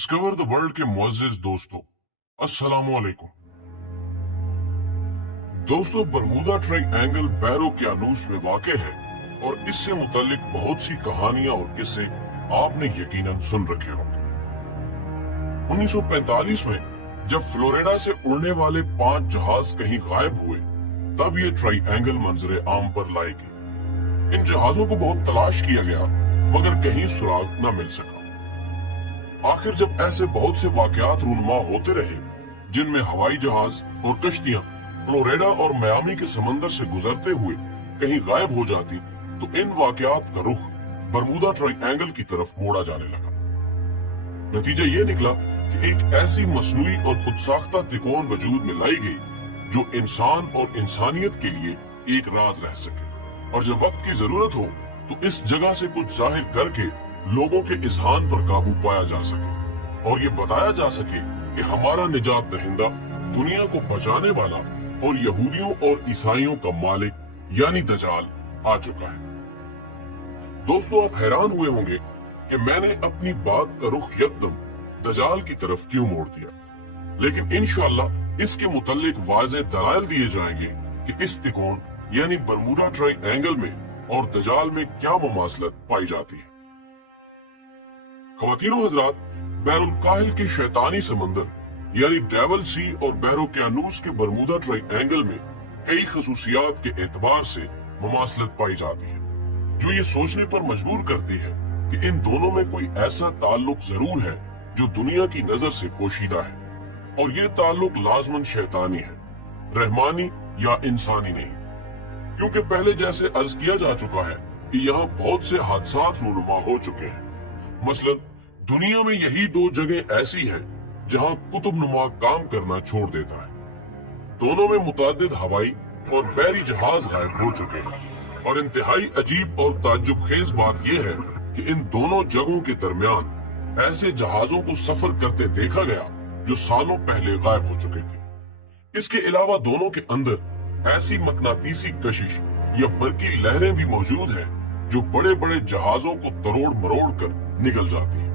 Discover the world के मुअज़्ज़िज़ दोस्तों, अस्सलामु अलैकुम। दोस्तों, बरमूदा ट्रायंगल बैरोकियानूस में वाक़े है और इससे मुताल्लिक बहुत सी कहानियां और किस्से आपने यकीनन सुन रखे होंगे। 1945 में जब फ्लोरिडा से उड़ने वाले 5 जहाज कहीं गायब हुए, तब ये ट्रायंगल मंजरे आम पर लाए गए। इन जहाजों को बहुत तलाश किया गया, मगर कहीं सुराग न मिल सका। आखिर जब ऐसे बहुत से वाकयात रूनुमा होते रहे, जिनमें हवाई जहाज और कश्तियां फ्लोरिडा और मियामी के समंदर से गुजरते हुए कहीं गायब हो जाती, तो इन वाकयात का रुख बरमूदा ट्रायंगल की तरफ मोड़ा जाने लगा। नतीजा ये निकला कि एक ऐसी मसनूई और खुदसाख्ता तिकोन वजूद में लाई गई जो इंसान और इंसानियत के लिए एक राज रह सके, और जब वक्त की जरूरत हो तो इस जगह से कुछ जाहिर करके लोगों के इज़हान पर काबू पाया जा सके और ये बताया जा सके कि हमारा निजात दहिंदा, दुनिया को बचाने वाला और यहूदियों और ईसाइयों का मालिक यानी दजाल आ चुका है। दोस्तों, आप हैरान हुए होंगे कि मैंने अपनी बात का रुख यकदम दजाल की तरफ क्यों मोड़ दिया, लेकिन इंशाअल्लाह इसके मुतल्लिक वाज़ेह दलाइल दिए जाएंगे कि इस तिकोन यानी बरमूडा ट्रायंगल में और दजाल में क्या मुमासलत पाई जाती है। ख़वातीनो हज़रात, बैरुल काहिल के शैतानी समंदर यानी डेविल सी और बैरोकियानूस के बरमूदा ट्रायंगल में कई खसूसियात के एतबार से मुमासलत पाई जाती है, जो ये सोचने पर मजबूर करती है कि इन दोनों में कोई ऐसा ताल्लुक जरूर है जो दुनिया की नजर से पोशीदा है, और ये ताल्लुक लाजमन शैतानी है, रहमानी या इंसानी नहीं। क्योंकि पहले जैसे अर्ज किया जा चुका है कि यहाँ बहुत से हादसात रूनुमा हो चुके हैं। मसलन दुनिया में यही 2 जगह ऐसी हैं जहां कुतुबनुमा काम करना छोड़ देता है। दोनों में मुतादिद हवाई और बहरी जहाज गायब हो चुके हैं, और इंतहाई अजीब और ताज्जुबखेज बात यह है कि इन दोनों जगहों के दरमियान ऐसे जहाजों को सफर करते देखा गया जो सालों पहले गायब हो चुके थे। इसके अलावा दोनों के अंदर ऐसी मकनातीसी कशिश या बरकी लहरें भी मौजूद हैं जो बड़े बड़े जहाजों को तरोड़ मरोड़ कर निकल जाती है।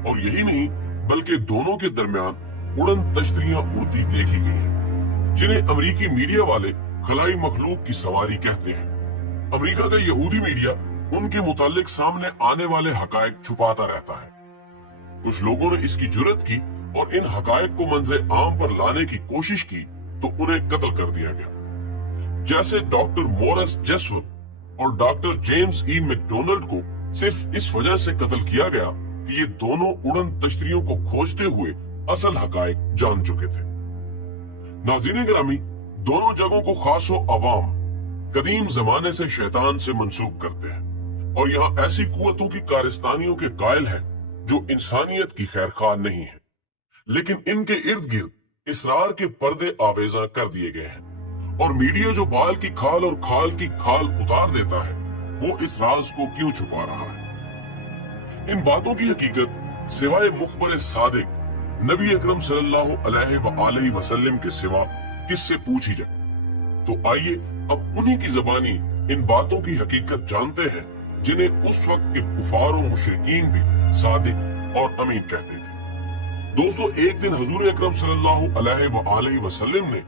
और यही नहीं, बल्कि दोनों के दरमियान उड़न तश्तरियां उड़ती देखी गई हैं, जिन्हें अमेरिकी मीडिया वाले खलाई मखलूक की सवारी कहते हैं। अमेरिका का यहूदी मीडिया उनके मुतालिक सामने आने वाले हकायक छुपाता रहता है। कुछ लोगों ने इसकी जुर्रत की और इन हकायक को मंजर आम पर लाने की कोशिश की तो उन्हें कत्ल कर दिया गया। जैसे डॉक्टर मोरिस जेसुप और डॉक्टर जेम्स ई मैकडोनाल्ड को सिर्फ इस वजह से कत्ल किया गया कि ये दोनों उड़न तश्तरियों को खोजते हुए असल हकायक जान चुके थे। नाज़रीन गिरामी, दोनों जगहों को खासो अवाम कदीम जमाने से शैतान से मंसूब करते हैं, और यहाँ ऐसी कुव्वतों की कारस्तानियों के कायल हैं जो इंसानियत की खैरखवाह नहीं है, लेकिन इनके इर्द गिर्द इसरार के पर्दे आवेजा कर दिए गए हैं, और मीडिया जो बाल की खाल और खाल की खाल उतार देता है, वो इस राज को क्यों छुपा रहा है। इन बातों की हकीकत सिवाय मुखबर सादिक नबी अकरम सल्लल्लाहु अलैहि वसल्लम के सिवा किससे पूछी जाए। तो आइए अब उन्हीं की ज़बानी इन बातों की हकीकत जानते हैं जिन्हें उस वक्त के कुफार और मुशरिकीन भी सादिक और अमीन कहते थे। दोस्तों, एक दिन हुजूर अकरम सल्लल्लाहु अलैहि वसल्लम ने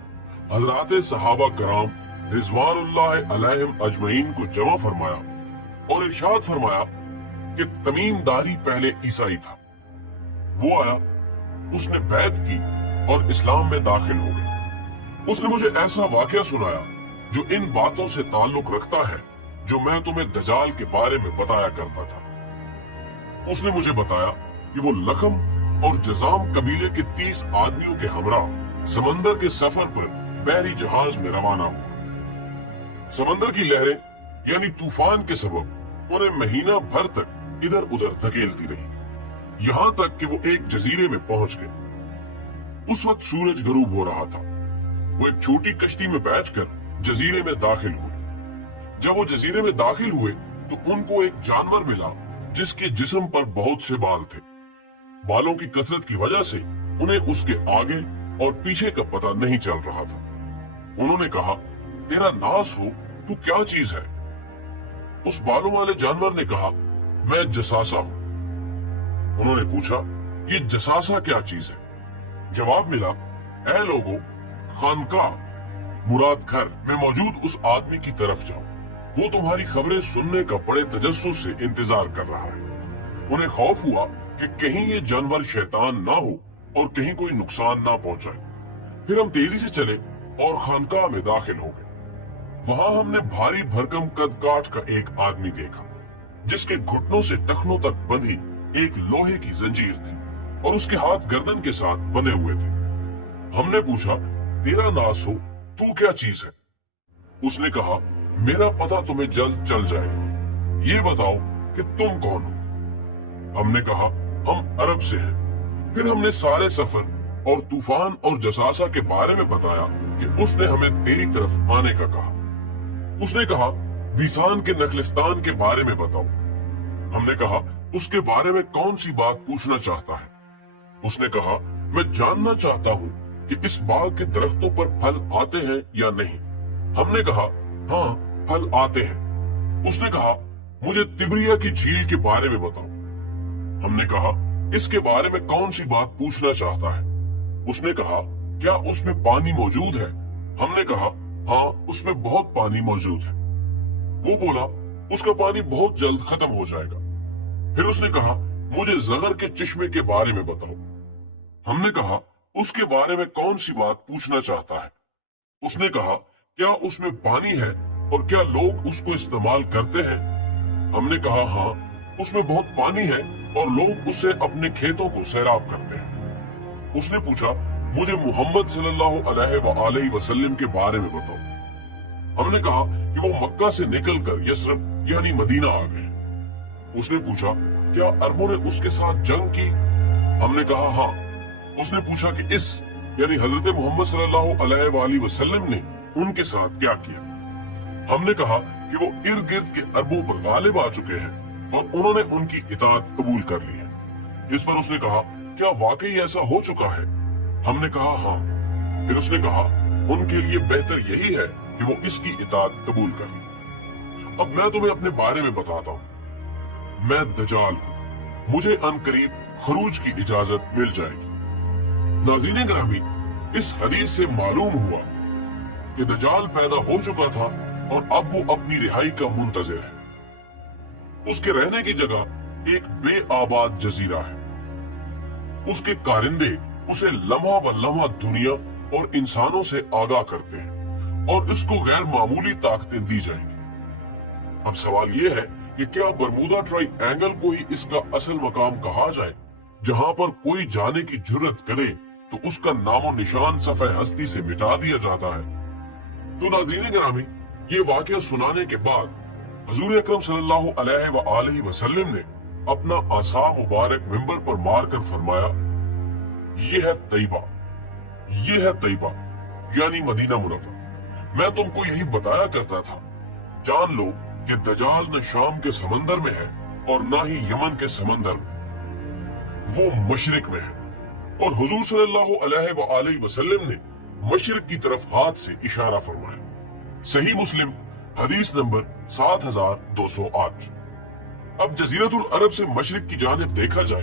हजरात सहाबा कराम रिज़वानुल्लाह अलैहिम अजमईन को जमा फरमाया और इरशाद फरमाया कि तमीम दारी पहले ईसाई था। वो आया, उसने बैत की और इस्लाम में दाखिल हो गया। उसने मुझे ऐसा वाकया सुनाया जो इन बातों से ताल्लुक रखता है जो मैं तुम्हें दजाल के बारे में बताया करता था। उसने मुझे बताया कि वो लखम और जजाम कबीले के 30 आदमियों के हमराह समंदर के सफर पर बहरी जहाज में रवाना हुआ। समंदर की लहरें यानी तूफान के सबब उन्हें महीना भर तक इधर उधर धकेलती रही, यहां तक कि वो एक जजीरे में पहुंच गए। उस वक्त सूरज गरूब हो रहा था। वो एक छोटी कश्ती में बैठकर जजीरे में दाखिल हुए। जब वो जजीरे में दाखिल हुए तो उनको एक जानवर मिला जिसके जिस्म पर बहुत से बाल थे। बालों की कसरत की वजह से उन्हें उसके आगे और पीछे का पता नहीं चल रहा था। उन्होंने कहा, तेरा नास हो, तू क्या चीज है? उस बालों वाले जानवर ने कहा, मैं जसासा हूं। उन्होंने पूछा, ये जसासा क्या चीज है? जवाब मिला, ऐ लोगों, खानकाह मुराद घर में मौजूद उस आदमी की तरफ जाओ, वो तुम्हारी खबरें सुनने का बड़े तजस्सुस से इंतजार कर रहा है। उन्हें खौफ हुआ कि कहीं ये जानवर शैतान ना हो और कहीं कोई नुकसान ना पहुंचाए। फिर हम तेजी से चले और खानकाह में दाखिल हो गए। वहां हमने भारी भरकम कद काठ का एक आदमी देखा, जिसके घुटनों से टखनों तक बंधी एक लोहे की जंजीर थी और उसके हाथ गर्दन के साथ बंधे हुए थे। हमने पूछा, तेरा नास हो, तू क्या चीज है? उसने कहा, मेरा पता तुम्हें जल्द चल जाएगा, ये बताओ कि तुम कौन हो? हमने कहा, हम अरब से हैं। फिर हमने सारे सफर और तूफान और जसासा के बारे में बताया कि उसने हमें तेरी तरफ आने का कहा। उसने कहा, बीसान के नखलिस्तान के बारे में बताओ। हमने कहा, उसके बारे में कौन सी बात पूछना चाहता है? उसने कहा, मैं जानना चाहता हूँ कि इस बाग के दरख्तों पर फल आते हैं या नहीं। हमने कहा, हाँ, फल आते हैं। उसने कहा, मुझे तिब्रिया की झील के बारे में बताओ। हमने कहा, इसके बारे में कौन सी बात पूछना चाहता है? उसने कहा, क्या उसमें पानी मौजूद है? हमने कहा, हाँ, उसमें बहुत पानी मौजूद है। वो बोला, उसका पानी बहुत जल्द खत्म हो जाएगा। फिर उसने कहा, मुझे ज़गर के चिश्मे के बारे में बताओ। हमने कहा, उसके बारे में कौन सी बात पूछना चाहता है? उसने कहा, क्या उसमें पानी है और क्या लोग उसको इस्तेमाल करते हैं? हमने कहा, हाँ, उसमें बहुत पानी है और लोग उससे अपने खेतों को सैराब करते हैं। उसने पूछा, मुझे मोहम्मद सल्लल्लाहु अलैहि वसल्लम के बारे में बताओ। हमने कहा कि वो मक्का से निकलकर यसरब यानी मदीना आ गए। उसने पूछा, क्या अरबों ने उसके साथ जंग की? हमने कहा, हाँ। उसने पूछा कि इस यानी हजरत मोहम्मद सल्लल्लाहु अलैहि वसल्लम ने उनके साथ क्या किया? हमने कहा कि वो इर्द गिर्द के अरबों पर गालिब आ चुके हैं और उन्होंने उनकी इताअत कबूल कर ली है। इस पर उसने कहा, क्या वाकई ऐसा हो चुका है? हमने कहा, हाँ। फिर उसने कहा, उनके लिए बेहतर यही है कि वो इसकी इताअत कबूल कर लें। अब मैं तुम्हें अपने बारे में बताता हूँ। मैं दजाल हूँ, मुझे अनकरीब खरूज की इजाजत मिल जाएगी। नाज़रीन गिरामी, इस हदीस से मालूम हुआ कि दजाल पैदा हो चुका था और अब वो अपनी रिहाई का मुंतजिर है। उसके रहने की जगह एक बेआबाद जजीरा है। उसके कारिंदे उसे लम्हा ब लम्हा दुनिया और इंसानों से आगाह करते हैं और इसको गैर मामूली ताकतें दी जाएंगी। अब सवाल यह है कि क्या बरमूदा ट्रायंगल को ही इसका असल मकाम कहा जाए, जहां पर कोई जाने की जुर्रत करे तो उसका नामो निशान सफ़े हस्ती से मिटा दिया जाता है। तो नाज़रीन गिरामी, ये वाकया सुनाने के बाद हुजूर अकरम सल्लल्लाहु अलैहि वसल्लम ने अपना आसा मुबारक मिंबर पर मारकर फरमाया, ये है तैयबा, ये है तैयबा यानी मदीना मुनव्वर। मैं तुमको यही बताया करता था। जान लो कि दजाल न शाम के समंदर में है और ना ही यमन के समंदर में, वो मशरिक में है। और हुजूर सल्लल्लाहु अलैहि वसल्लम ने मशरिक की तरफ हाथ से इशारा फरमाया। सही मुस्लिम हदीस नंबर 7208। अब जजीरतुल अरब से मशरिक की जानिब देखा जाए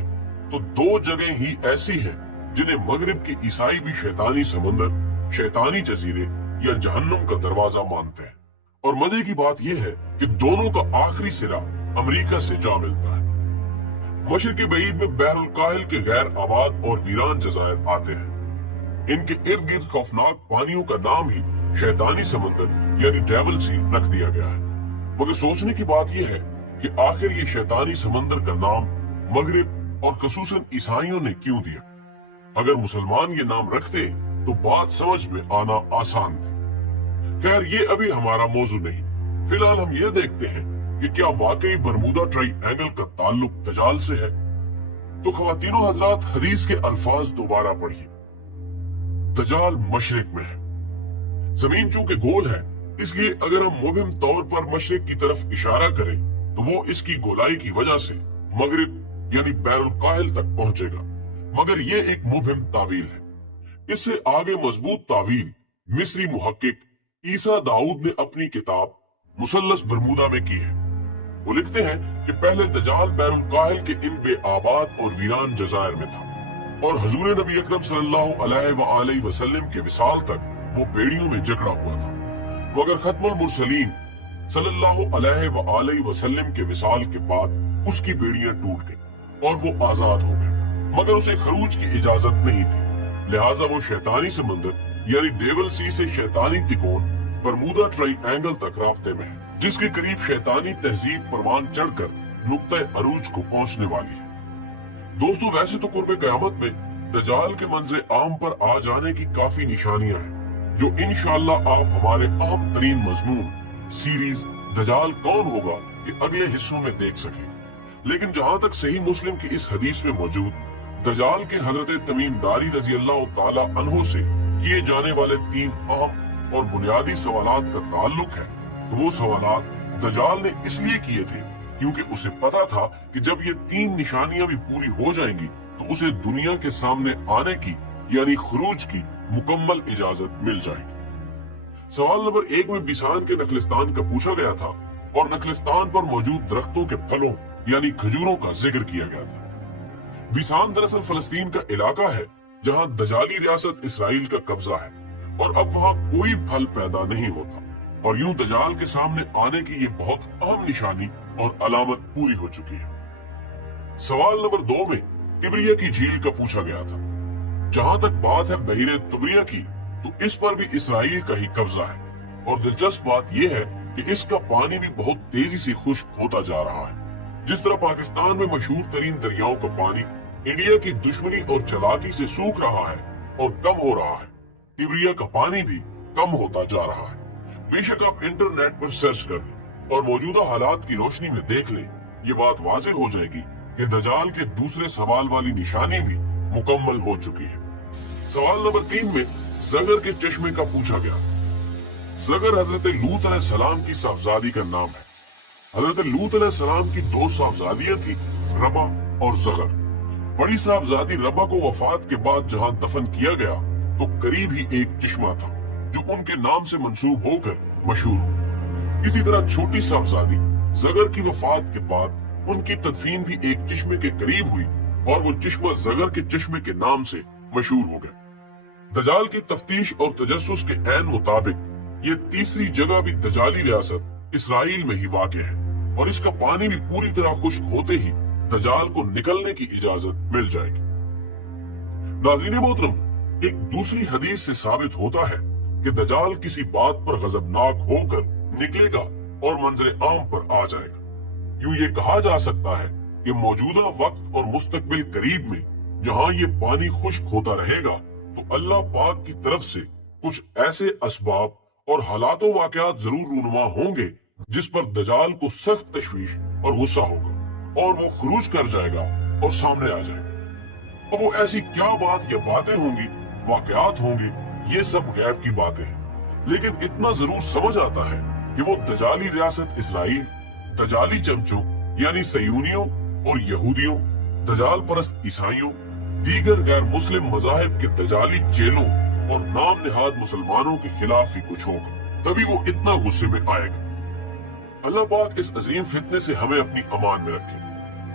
तो दो जगह ही ऐसी हैं जिन्हें मगरिब के ईसाई भी शैतानी समंदर, शैतानी जजीरे या जहन्नुम का दरवाजा मानते हैं। और मजे की बात यह है कि दोनों का आखिरी सिरा अमेरिका से जा मिलता है। मशरिक बईद में बहरुल काहिल के गैर आबाद और वीरान जजायर आते हैं। इनके इर्द गिर्द खौफनाक पानियों का नाम ही शैतानी समंदर यानी डेविल सी रख दिया गया है। मगर सोचने की बात यह है कि आखिर ये शैतानी समंदर का नाम मगरिब और खसूसन ईसाइयों ने क्यों दिया? अगर मुसलमान ये नाम रखते तो बात समझ में आना आसान थी। खैर, ये अभी हमारा मौजू नहीं। फिलहाल हम ये देखते हैं कि क्या वाकई बरमूदा ट्रायंगल का ताल्लुक दजाल से है। तो ख्वातीनो हजरात, हदीस के अल्फाज दोबारा पढ़िए। दजाल मशरिक में है। जमीन चूंकि गोल है, इसलिए अगर हम मुबहिम तौर पर मशरिक की तरफ इशारा करें तो वो इसकी गोलाई की वजह से मगरिब यानी बैरुल काहिल तक पहुंचेगा। मगर ये एक मुबहिम तावील है। इससे आगे मजबूत तावील मिस्री मुहक्किक ईसा दाऊद ने अपनी किताब मुसल्लस बरमूदा में की है। वो लिखते हैं कि पहले दजाल बैरुल काहिल के इन बेआबाद और वीरान जजायर में था। और हजूर नबी अकरम सल्लल्लाहु अलैहि वसल्लम के विसाल तक वो बेड़ियों में जकड़ा हुआ था, मगर खत्मुल मुरसलीन सल्लल्लाहु अलैहि वसल्लम के विसाल के बाद उसकी बेड़ियां टूट गई और वो आजाद हो गया, मगर उसे खरूज की इजाजत नहीं थी। लिहाजा वो शैतानी समंदर यानी डेविल सी से शैतानी तिकोन बरमूदा ट्रायंगल तक राब्ते में है, जिसके करीब शैतानी तहजीब परवान चढ़कर नुक्ते अरूज को पहुंचने वाली है। दोस्तों, वैसे तो कुर्बे क़यामत में दजाल के मंजरे आम पर आ जाने की काफी निशानियां हैं, जो इंशाअल्लाह आप हमारे अहम तरीन मजमून सीरीज दजाल कौन होगा के अगले हिस्सों में देख सकें। लेकिन जहां तक सही मुस्लिम की इस हदीस में मौजूद दजाल के हजरत तमीम दारी रजी अल्लाह ताला अन्हो से किए जाने वाले 3 अहम और बुनियादी सवालात का ताल्लुक है, तो वो सवालात दजाल ने इसलिए किए थे क्योंकि उसे पता था कि जब ये 3 निशानियां भी पूरी हो जाएंगी तो उसे दुनिया के सामने आने की यानी खुरूज की मुकम्मल इजाजत मिल जाएगी। सवाल नंबर 1 में बिसान के नखलिस्तान का पूछा गया था और नखलिस्तान पर मौजूद दरख्तों के फलों यानी खजूरों का जिक्र किया गया था। बिसान दरअसल फलस्तीन का इलाका है जहां दजाली रियासत इसराइल का कब्जा है और अब वहां कोई फल पैदा नहीं होता, और यूं दजाल के सामने आने की ये बहुत अहम निशानी और अलामत पूरी हो चुकी है। सवाल नंबर 2 में तिब्रिया की झील का पूछा गया था। जहां तक बात है बहिरे तिब्रिया की, तो इस पर भी इसराइल का ही कब्जा है, और दिलचस्प बात यह है कि इसका पानी भी बहुत तेजी से खुश्क होता जा रहा है। जिस तरह पाकिस्तान में मशहूर तरीन दरियाओं का पानी इंडिया की दुश्मनी और चालाकी से सूख रहा है और कम हो रहा है, तिब्रिया का पानी भी कम होता जा रहा है। बेशक आप इंटरनेट पर सर्च कर लें और मौजूदा हालात की रोशनी में देख लें, ये बात वाज़ेह हो जाएगी कि दजाल के दूसरे सवाल वाली निशानी भी मुकम्मल हो चुकी है। सवाल नंबर 3 में ज़गर के चश्मे का पूछा गया। ज़गर हजरत लूत अलैहिस्सलाम की साहबजादी का नाम है। हजरत लूत अलैहिस्सलाम की 2 साहबजादियां थी, रबा और ज़गर। बड़ी साहबजादी रबा को वफात के बाद जहां दफन किया गया तो करीब ही एक चश्मा था जो उनके नाम से मंसूब होकर मशहूर हुआ। इसी तरह छोटी साहबजादी ज़गर की वफात के बाद उनकी तदफीन भी एक चश्मे के करीब हुई और वो चश्मा ज़गर के चश्मे के नाम से मशहूर हो गया। दजाल की तफ्तीश और तजस्सुस के ऐन मुताबिक ये तीसरी जगह भी दजाली रियासत इसराइल में ही वाक़ है और इसका पानी भी पूरी तरह खुश्क होते ही दजाल को निकलने की इजाजत मिल जाएगी। नाज़रीन मोहतरम, एक दूसरी हदीस से साबित होता है कि दजाल किसी बात पर गजबनाक होकर निकलेगा और मंजरे आम पर आ जाएगा। यूं ये कहा जा सकता है कि मौजूदा वक्त और मुस्तकबिल करीब में जहां ये पानी खुश्क होता रहेगा तो अल्लाह पाक की तरफ से कुछ ऐसे असबाब और हालातों वाकयात जरूर रूनुमा होंगे जिस पर दजाल को सख्त तशवीश और गुस्सा होगा और वो खुरूज कर जाएगा और सामने आ जाएगा। और वो ऐसी क्या बात या बातें होंगी, वाकयात होंगे, ये सब गैब की बातें हैं, लेकिन इतना जरूर समझ आता है कि वो दजाली रियासत इसराइल दजाली चमचों यानी सयूनियों और यहूदियों, दजाल परस्त ईसाइयों, दीगर गैर मुस्लिम मजाहिब के दजाली चेलों और नाम निहाद मुसलमानों के खिलाफ ही कुछ होगा, तभी वो इतना गुस्से में आएगा। अल्लाह पाक इस अजीम फितने से हमें अपनी अमान में रखे।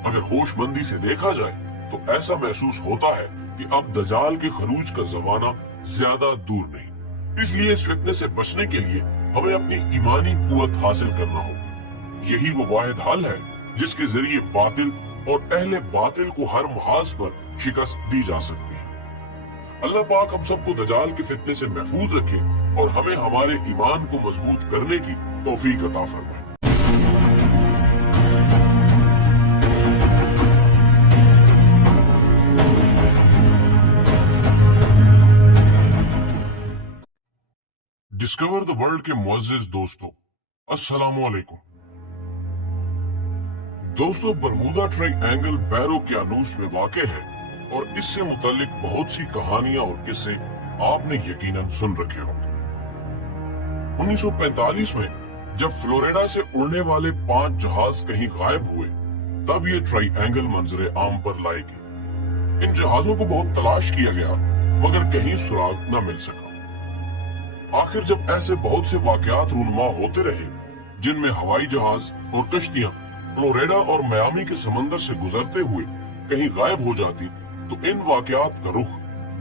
अगर होशमंदी से देखा जाए तो ऐसा महसूस होता है कि अब दजाल के खरूज का जमाना ज्यादा दूर नहीं। इसलिए इस फितने से बचने के लिए हमें अपनी ईमानी कुव्वत हासिल करना होगा। यही वो वाहिद हल है जिसके जरिए बातिल और अहले बातिल को हर महाज पर शिकस्त दी जा सकती है। अल्लाह पाक हम सबको दजाल के फितने से महफूज रखे और हमें हमारे ईमान को मजबूत करने की तौफीक अता फरमाए। डिस्कवर द वर्ल्ड के मुअज़्ज़िज़ दोस्तों, अस्सलामु अलैकुम। दोस्तों, बरमूदा ट्रायंगल बहर-ओ-क़यानूस में वाक़े है और इससे मुताल्लिक बहुत सी कहानियां और किस्से आपने यकीनन सुन रखे होंगे। 1945 में जब फ्लोरिडा से उड़ने वाले 5 जहाज कहीं गायब हुए, तब ये ट्रायंगल मंजरे आम पर लाए गए। इन जहाजों को बहुत तलाश किया गया मगर कहीं सुराग न मिल सका। आखिर जब ऐसे बहुत से वाकयात रूनुमा होते रहे जिनमें हवाई जहाज और कश्तियां फ्लोरिडा और मियामी के समंदर से गुजरते हुए कहीं गायब हो जाती तो इन वाकयात का रुख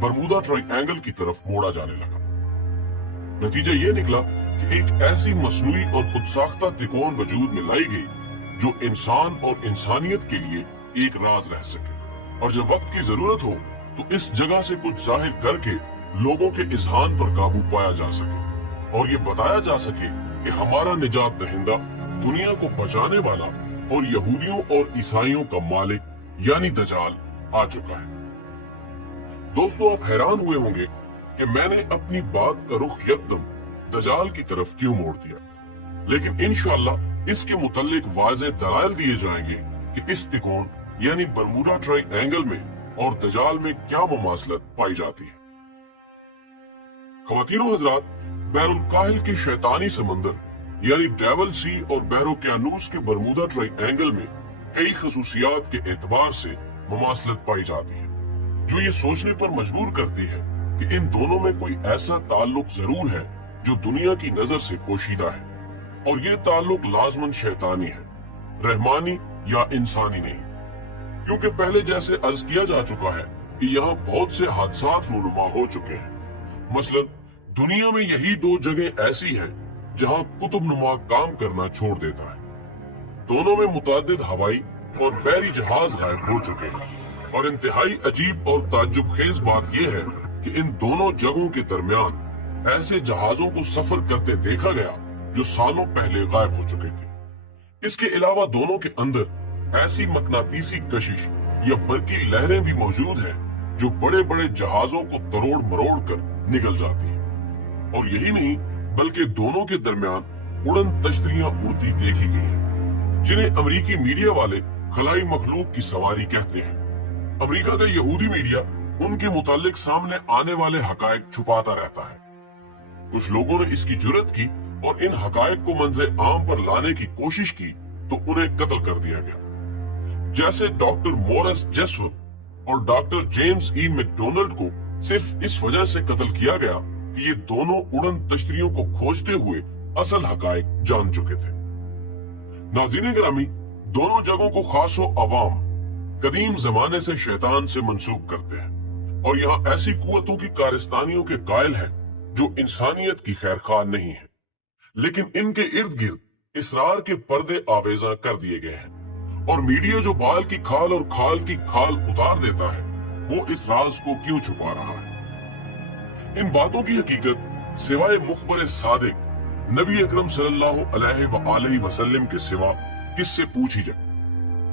बरमूदा ट्रायंगल की तरफ मोड़ा जाने लगा। नतीजा ये निकला कि एक ऐसी मसनूई और खुद साख्ता तिकोन वजूद में लाई गई जो इंसान और इंसानियत के लिए एक राज रह सके, और जब वक्त की जरूरत हो तो इस जगह से कुछ जाहिर करके लोगों के इज़हान पर काबू पाया जा सके और ये बताया जा सके कि हमारा निजात दहिंदा दुनिया को बचाने वाला और यहूदियों और ईसाइयों का मालिक यानी दजाल आ चुका है। दोस्तों, आप हैरान हुए होंगे कि मैंने अपनी बात का रुख यकदम दजाल की तरफ क्यों मोड़ दिया, लेकिन इंशाअल्लाह इसके मुतल्लिक वाज़ेह दलाइल दिए जाएंगे कि इस तिकोन यानी बरमूडा ट्रायंगल में और दजाल में क्या मुमासलत पाई जाती है। ख़वातीनो हज़रात, बैरुल काहिल के शैतानी समंदर यानी डेविल सी और बैरोकेनूस के बरमूदा ट्रायंगल में कई खसूसियात के एतबार से मुमासलत पाई जाती है जो ये सोचने पर मजबूर करती है कि इन दोनों में कोई ऐसा ताल्लुक जरूर है जो दुनिया की नजर से पोशीदा है, और ये ताल्लुक लाजमन शैतानी है, रहमानी या इंसानी नहीं, क्योंकि पहले जैसे अर्ज किया जा चुका है कि यहाँ बहुत से हादसात रूनुमा हो चुके हैं। मसलन दुनिया में यही दो जगह ऐसी हैं जहाँ कुतुब नुमा काम करना छोड़ देता है। दोनों में मुतादिद हवाई और बहरी जहाज गायब हो चुके हैं, और इंतहाई अजीब और ताज्जुब खेज बात यह है कि इन दोनों जगहों के दरमियान ऐसे जहाजों को सफर करते देखा गया जो सालों पहले गायब हो चुके थे। इसके अलावा दोनों के अंदर ऐसी मकनातीसी कशिश या बरकी लहरें भी मौजूद हैं जो बड़े बड़े जहाजों को तरोड़ मरोड़ कर निकल जाती है, और यही नहीं बल्कि दोनों के दरमियान उड़न तश्तरियां उड़ती देखी गई हैं, जिन्हें अमेरिकी मीडिया वाले खलाई मखलूक की सवारी कहते हैं। अमेरिका का यहूदी मीडिया उनके मुतालिक सामने आने वाले हकायक छुपाता रहता है। कुछ लोगों ने इसकी जुर्रत की और इन हकायक को मंजर आम पर लाने की कोशिश की तो उन्हें कत्ल कर दिया गया। जैसे डॉक्टर मोरिस जेसुत और डॉक्टर जेम्स ई मैकडोनाल्ड को सिर्फ इस वजह से कत्ल किया गया कि ये दोनों उड़न तश्तरियों को खोजते हुए असल हकायक जान चुके थे। नाज़रीन गिरामी, दोनों जगहों को खासो अवाम कदीम जमाने से शैतान से मंसूब करते हैं, और यहाँ ऐसी कुव्वतों की कारस्तानियों के कायल हैं जो इंसानियत की खैरखवाह नहीं है, लेकिन इनके इर्द गिर्द इसरार के पर्दे आवेजा कर दिए गए हैं, और मीडिया जो बाल की खाल और खाल की खाल उतार देता है वो इस राज को क्यों छुपा रहा है। इन बातों की हकीकत सिवाय मुखबर सादिक नबी अकरम सल्लल्लाहु अलैहि वसल्लम के सिवा किससे पूछी जाए।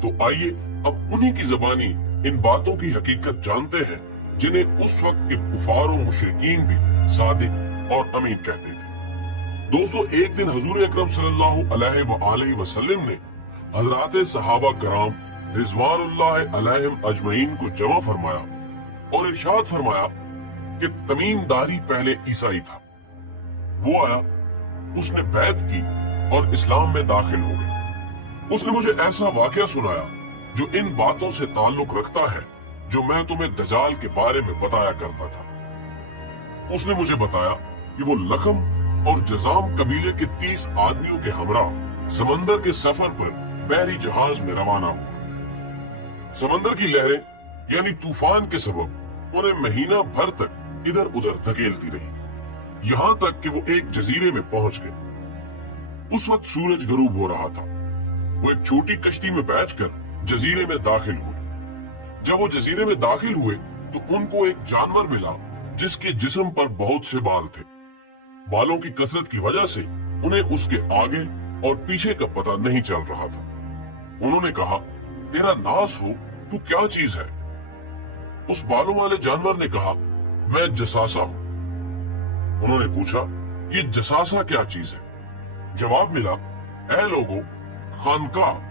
तो आइए अब उन्हीं की ज़बानी इन बातों की हकीकत जानते हैं जिन्हें उस वक्त के कुफार और मुशरिकीन भी सादिक और अमीन कहते थे। दोस्तों, एक दिन हुजूर अकरम सल्लल्लाहु अलैहि वसल्लम ने हजरात सहाबा कराम रिजवानुल्लाह अलैहिम अजमईन को जमा फरमाया और इरशाद फरमाया कि तमीम दारी पहले ईसाई था, वो आया, उसने बैत की और इस्लाम में दाखिल हो गया। उसने मुझे ऐसा वाकया सुनाया जो इन बातों से ताल्लुक रखता है जो मैं तुम्हें दजाल के बारे में बताया करता था। उसने मुझे बताया कि वो लखम और जजाम कबीले के 30 आदमियों के हमराह समंदर के सफर पर बहरी जहाज में रवाना हुआ। समंदर की लहरें यानी तूफान के सबब उन्हें महीना भर तक इधर उधर धकेलती रही, यहाँ तक कि वो एक जजीरे में पहुंच गए। उस वक्त सूरज गरूब हो रहा था। वो एक छोटी कश्ती में बैठकर जजीरे में दाखिल हुए। जब वो जजीरे में दाखिल हुए तो उनको एक जानवर मिला जिसके जिस्म पर बहुत से बाल थे। बालों की कसरत की वजह से उन्हें उसके आगे और पीछे का पता नहीं चल रहा था। उन्होंने कहा, तेरा नास हो, तू क्या चीज है? उस बालों वाले जानवर ने कहा, मैं जसासा हूं। उन्होंने पूछा, ये जसासा क्या चीज है? जवाब मिला, ऐ लोगों, खानकाह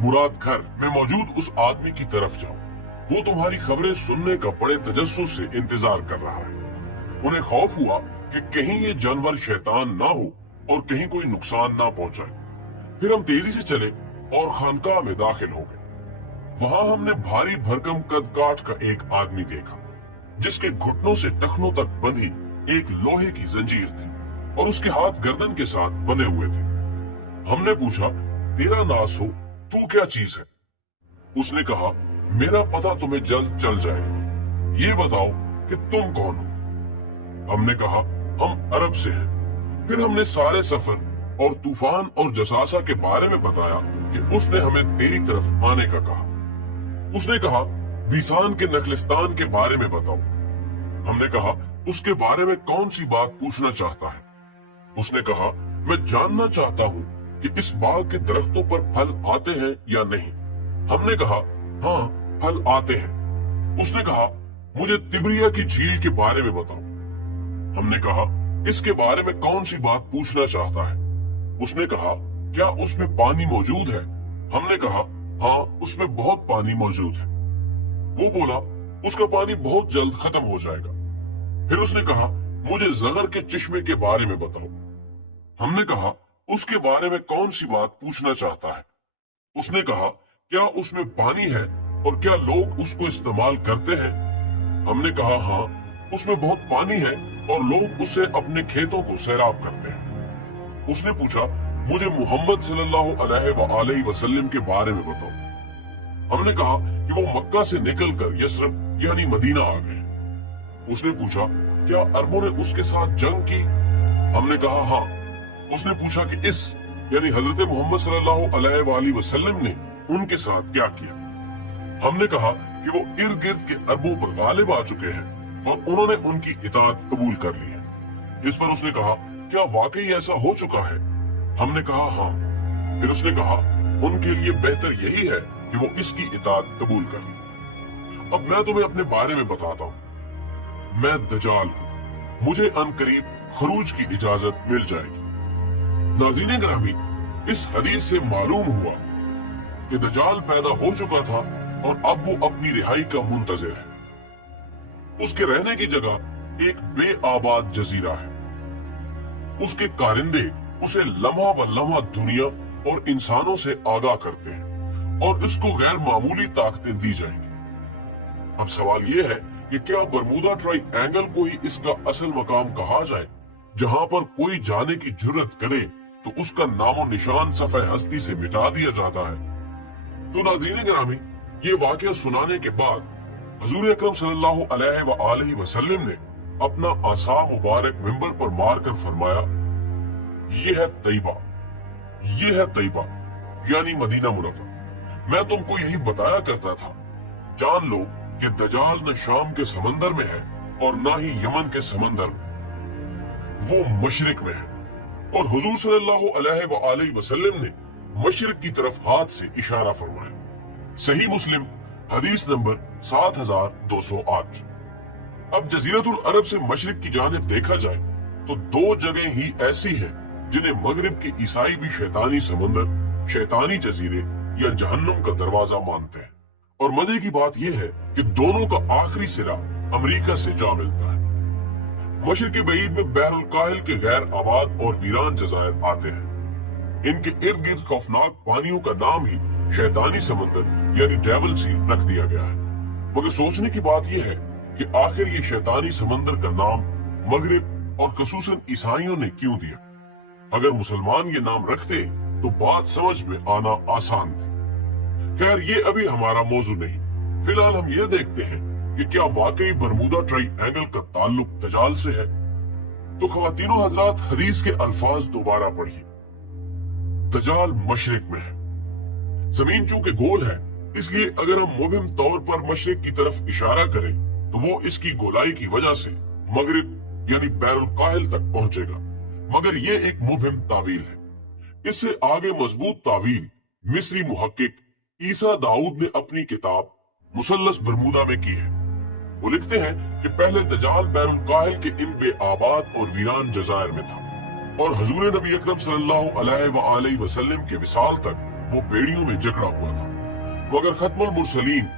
मुराद घर में मौजूद उस आदमी की तरफ जाओ, वो तुम्हारी खबरें सुनने का बड़े तजस्सुस से इंतजार कर रहा है। उन्हें खौफ हुआ कि कहीं ये जानवर शैतान ना हो और कहीं कोई नुकसान ना पहुंचाए। फिर हम तेजी से चले और खानकाह में दाखिल हो गए। वहां हमने भारी भरकम कद काठ का एक आदमी देखा जिसके घुटनों से टखनों तक बंधी एक लोहे की जंजीर थी और उसके हाथ गर्दन के साथ बंधे हुए थे। हमने पूछा, तेरा नास हो, तू क्या चीज है? उसने कहा, मेरा पता तुम्हें जल्द चल जाएगा। ये बताओ कि तुम कौन हो। हमने कहा हम अरब से हैं। फिर हमने सारे सफर और तूफान और जसासा के बारे में बताया कि उसने हमें तेरी तरफ आने का कहा। उसने कहा बीसान के नखलिस्तान के बारे में बताओ। हमने कहा उसके बारे में कौन सी बात पूछना चाहता है। उसने कहा मैं जानना चाहता हूँ कि इस बाग के दरख्तों पर फल आते हैं या नहीं। हमने कहा हाँ फल आते हैं। उसने कहा मुझे तिब्रिया की झील के बारे में बताओ। हमने कहा इसके बारे में कौन सी बात पूछना चाहता है। उसने कहा क्या उसमें पानी मौजूद है। हमने कहा हाँ उसमें बहुत पानी मौजूद है। वो बोला उसका पानी बहुत जल्द खत्म हो जाएगा। फिर उसने कहा मुझे जगर के चश्मे के बारे में बताओ। हमने कहा उसके बारे में कौन सी बात पूछना चाहता है। उसने कहा क्या उसमें पानी है और क्या लोग उसको इस्तेमाल करते हैं। हमने कहा हाँ उसमें बहुत पानी है और लोग उससे अपने खेतों को सैराब करते हैं। उसने पूछा मुझे मोहम्मद सल्लल्लाहु अलैहि वसल्लम के बारे में बताओ। हमने कहा कि वो मक्का से निकलकर यसरब यानी मदीना आ गए। उसने पूछा क्या अरबों ने उसके साथ जंग की। हमने कहा हाँ। उसने पूछा कि इस यानी हजरत मोहम्मद सल्लल्लाहु अलैहि वसल्लम ने उनके साथ क्या किया। हमने कहा कि वो इर्द गिर्द के अरबों पर गालिब आ चुके हैं और उन्होंने उनकी इताअत कबूल कर ली है। इस पर उसने कहा क्या वाकई ऐसा हो चुका है। हमने कहा हाँ। फिर उसने कहा उनके लिए बेहतर यही है कि वो इसकी इताअत कबूल कर ले। अब मैं तुम्हें अपने बारे में बताता हूँ। मैं दजाल हूँ। मुझे अनकरीब खरूज की इजाजत मिल जाएगी। नाज़रीन गिरामी, इस हदीस से मालूम हुआ कि दजाल पैदा हो चुका था और अब वो अपनी रिहाई का मुंतजिर है। उसके रहने की जगह एक बेआबाद जजीरा है। उसके कारिंदे उसे लम्हा ब लम्हा दुनिया और इंसानों से आगाह करते हैं और इसको गैर मामूली ताकतें दी जाएंगी। अब सवाल ये है कि क्या बरमूदा ट्रायंगल को ही इसका असल मकाम कहा जाए, जहां पर कोई जाने की जुर्रत करे तो उसका नामो निशान सफ़े हस्ती से मिटा दिया जाता है। तो नाज़रीन गिरामी, ये वाक़या सुनाने के बाद हुज़ूर अकरम सल्लल्लाहु अलैहि वसल्लम ने अपना आसा मुबारक मिंबर पर मारकर फरमाया ये है तैयबा यानी मदीना मुनव्वर। मैं तुमको यही बताया करता था, जान लो कि दजाल न शाम के समंदर में है और न ही यमन के समंदर में, वो मशरिक में है। और हुजूर सल्लल्लाहु अलैहि वसल्लम ने मशरिक की तरफ हाथ से इशारा फरमाया। सही मुस्लिम हदीस नंबर 7208। अब जजीरतुल अरब से मशरिक की जानिब देखा जाए तो दो जगह ही ऐसी है जिन्हें मगरिब के ईसाई भी शैतानी समंदर, शैतानी जजीरे या जहन्नुम का दरवाजा मानते हैं। और मजे की बात यह है कि दोनों का आखिरी सिरा अमेरिका से जा मिलता है। मशरिक बईद में बहरुल काहिल के गैर आबाद और वीरान जजायर आते हैं। इनके इर्द गिर्द खौफनाक पानियों का नाम ही शैतानी समंदर यानी डेविल सी रख दिया गया है। मगर सोचने की बात यह है कि आखिर ये शैतानी समंदर का नाम मगरिब और खसूसन ईसाइयों ने क्यों दिया। अगर मुसलमान ये नाम रखते तो बात समझ में आना आसान थी। खैर ये अभी हमारा मौजू नहीं। फिलहाल हम ये देखते हैं कि क्या वाकई बरमूदा ट्रायंगल का ताल्लुक दजाल से है। तो ख्वातीनो हजरात, हदीस के अल्फाज दोबारा पढ़िए। दजाल मशरिक में है। जमीन चूंकि गोल है, इसलिए अगर हम मुबहिम तौर पर मशरिक की तरफ इशारा करें तो वो इसकी गोलाई की वजह से मगरिब यानी बैरुल काहिल तक पहुंचेगा। मगर ये एक मुबहिम तावील है। इससे आगे मजबूत तावील मिस्री मुहक्किक ईसा दाऊद ने अपनी किताब मुसल्लस बरमूदा में की है। वो लिखते हैं कि पहले दजाल बैरुल काहिल के इन बेआबाद और वीरान जजायर में था और हुजूर नबी अकरम सल्लल्लाहु अलैहि वसल्लम के विसाल तक वो बेड़ियों में जकड़ा हुआ था। मगर खत्मुल मुरसलीन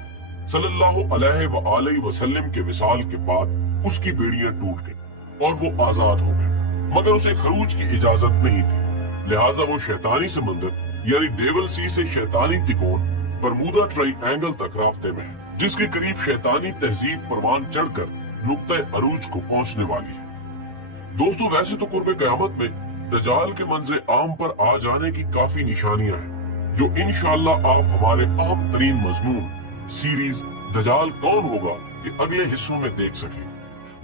सल्लल्लाहु अलैहि वसल्लम के विसाल के बाद उसकी बेड़ियां टूट गई और वो आजाद हो गए। मगर उसे खरूज की इजाजत नहीं थी, लिहाजा वो शैतानी समंदर यानी डेविल सी से शैतानी तिकोन बरमूदा ट्रायंगल तक राब्ते में है, जिसके करीब शैतानी तहजीब परवान चढ़कर नुक्ते अरूज को पहुंचने वाली है। दोस्तों, वैसे तो कुर्बे कयामत में दजाल के मंजर आम पर आ जाने की काफी निशानियां हैं, जो इंशाअल्लाह आप हमारे अहम तरीन मजमून सीरीज दजाल कौन होगा कि अगले हिस्सों में देख सके।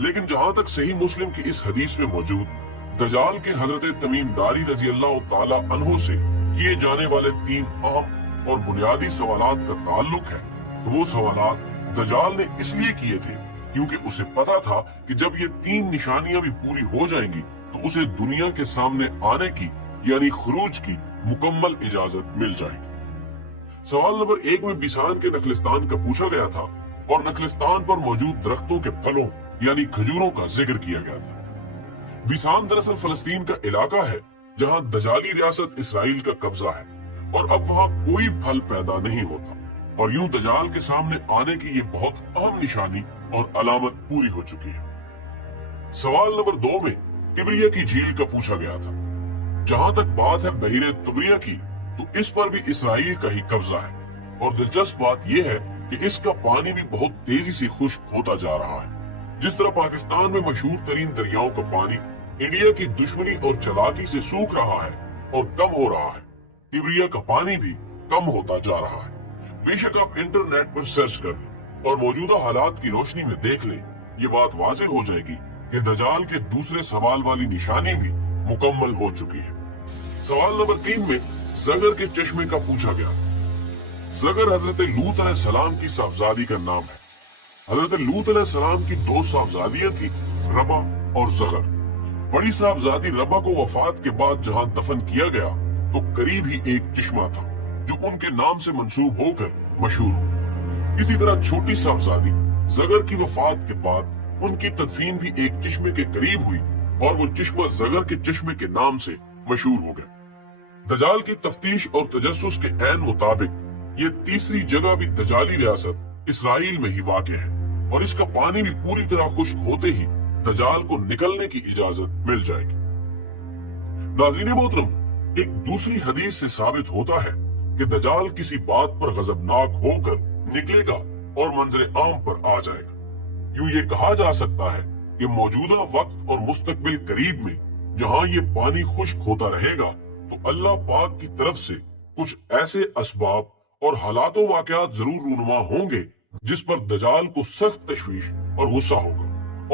लेकिन जहां तक सही मुस्लिम की इस हदीस में मौजूद दजाल के हजरत तमीम दारी रजी अल्लाह ताला अन्हो से किए जाने वाले 3 अहम और बुनियादी सवालात का ताल्लुक है, तो वो सवालात दजाल ने इसलिए किए थे क्योंकि उसे पता था कि जब ये 3 निशानियां भी पूरी हो जाएंगी तो उसे दुनिया के सामने आने की यानी खुरूज की मुकम्मल इजाजत मिल जाएगी। सवाल नंबर 1 में बिसान के नखलिस्तान का पूछा गया था और नखलिस्तान पर मौजूद दरख्तों के फलों यानी खजूरों का जिक्र किया गया था। बिसान दरअसल फलस्तीन का इलाका है जहां दजाली रियासत इसराइल का कब्जा है और अब वहां कोई फल पैदा नहीं होता और यूं दजाल के सामने आने की ये बहुत अहम निशानी और अलामत पूरी हो चुकी है। सवाल नंबर 2 में तिब्रिया की झील का पूछा गया था। जहां तक बात है बहिरे तिब्रिया की, तो इस पर भी इसराइल का ही कब्जा है और दिलचस्प बात यह है कि इसका पानी भी बहुत तेजी से खुश्क होता जा रहा है। जिस तरह पाकिस्तान में मशहूर तरीन दरियाओं का पानी इंडिया की दुश्मनी और चालाकी से सूख रहा है और कम हो रहा है, तिब्रिया का पानी भी कम होता जा रहा है। बेशक आप इंटरनेट पर सर्च कर लें और मौजूदा हालात की रोशनी में देख लें, ये बात वाज़ेह हो जाएगी कि दजाल के दूसरे सवाल वाली निशानी भी मुकम्मल हो चुकी है। सवाल नंबर 3 में ज़गर के चश्मे का पूछा गया। ज़गर हजरत लूत अलैहिस्सलाम की साहबजादी का नाम है। हजरत लूत अलैहिस्सलाम की 2 साहबजादियां थी, रबा और ज़गर। बड़ी साहबजादी रबा को वफात के बाद जहां दफन किया गया तो करीब ही एक चश्मा था जो उनके नाम से मंसूब होकर मशहूर हुआ। इसी तरह छोटी साहबजादी ज़गर की वफात के बाद उनकी तदफीन भी एक चश्मे के करीब हुई और वो चश्मा ज़गर के चश्मे के नाम से मशहूर हो गया। दजाल की तफ्तीश और तजस्सुस के ऐन मुताबिक ये तीसरी जगह भी दजाली रियासत इसराइल में ही वाक़ है और इसका पानी भी पूरी तरह खुश्क होते ही दजाल को निकलने की इजाजत मिल जाएगी। नाज़रीन मोहतरम, एक दूसरी हदीस से साबित होता है कि दजाल किसी बात पर गजबनाक होकर निकलेगा और मंजर आम पर आ जाएगा। यूं ये कहा जा सकता है कि मौजूदा वक्त और मुस्तकबिल करीब में जहां ये पानी खुश्क होता रहेगा तो अल्लाह पाक की तरफ से कुछ ऐसे असबाब और हालातों वाकयात जरूर रूनुमा होंगे जिस पर दजाल को सख्त तशवीश और गुस्सा होगा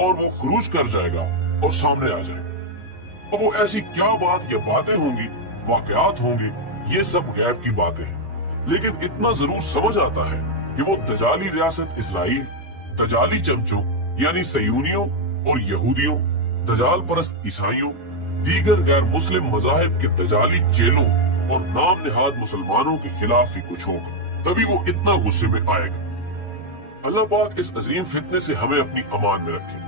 और वो खुरूज कर जाएगा और सामने आ जाएगा। और वो ऐसी क्या बात या बातें होंगी, वाकयात होंगे, ये सब गैब की बातें हैं, लेकिन इतना जरूर समझ आता है कि वो दजाली रियासत इसराइल, दजाली चमचों यानी सयूनियों और यहूदियों, दजाल परस्त ईसाइयों, दीगर गैर मुस्लिम मजाहिब के दजाली चेलों और नाम निहाद मुसलमानों के खिलाफ ही कुछ होगा, तभी वो इतना गुस्से में आएगा। अल्लाह पाक इस अजीम फितने से हमें अपनी अमान में रखे।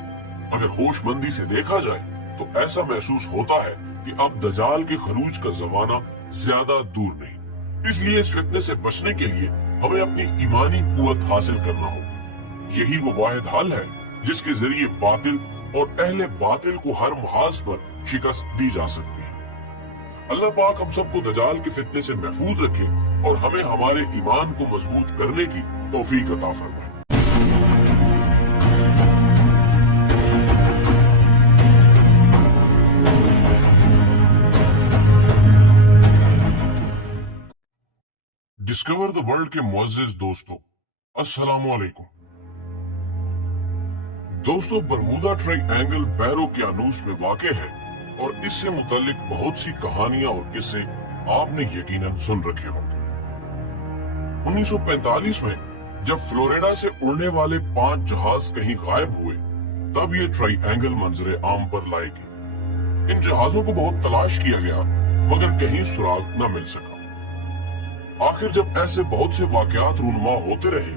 अगर होशमंदी से देखा जाए तो ऐसा महसूस होता है कि अब दजाल के खरूज का जमाना ज्यादा दूर नहीं। इसलिए इस फितने से बचने के लिए हमें अपनी ईमानी कुव्वत हासिल करना होगा। यही वो वाहिद हल है जिसके जरिए बातिल और अहले बातिल को हर महाज पर शिकस्त दी जा सकती है। अल्लाह पाक हम सबको दजाल के फितने से महफूज रखे और हमें हमारे ईमान को मजबूत करने की तौफीक अता फरमाए। डिस्कवर द वर्ल्ड के मुअज़्ज़िज़ दोस्तों, अस्सलामु अलैकुम। दोस्तों, बरमूदा ट्रायंगल बहर ओकियानूस में वाक़े है और इससे मुताल्लिक बहुत सी कहानियां और किस्से आपने यकीनन सुन रखे होंगे। 1945 में जब फ्लोरिडा से उड़ने वाले 5 जहाज कहीं गायब हुए, तब ये ट्रायंगल मंजरे आम पर लाए गए। इन जहाजों को बहुत तलाश किया गया मगर कहीं सुराग न मिल सका। आखिर जब ऐसे बहुत से वाकयात रूनुमा होते रहे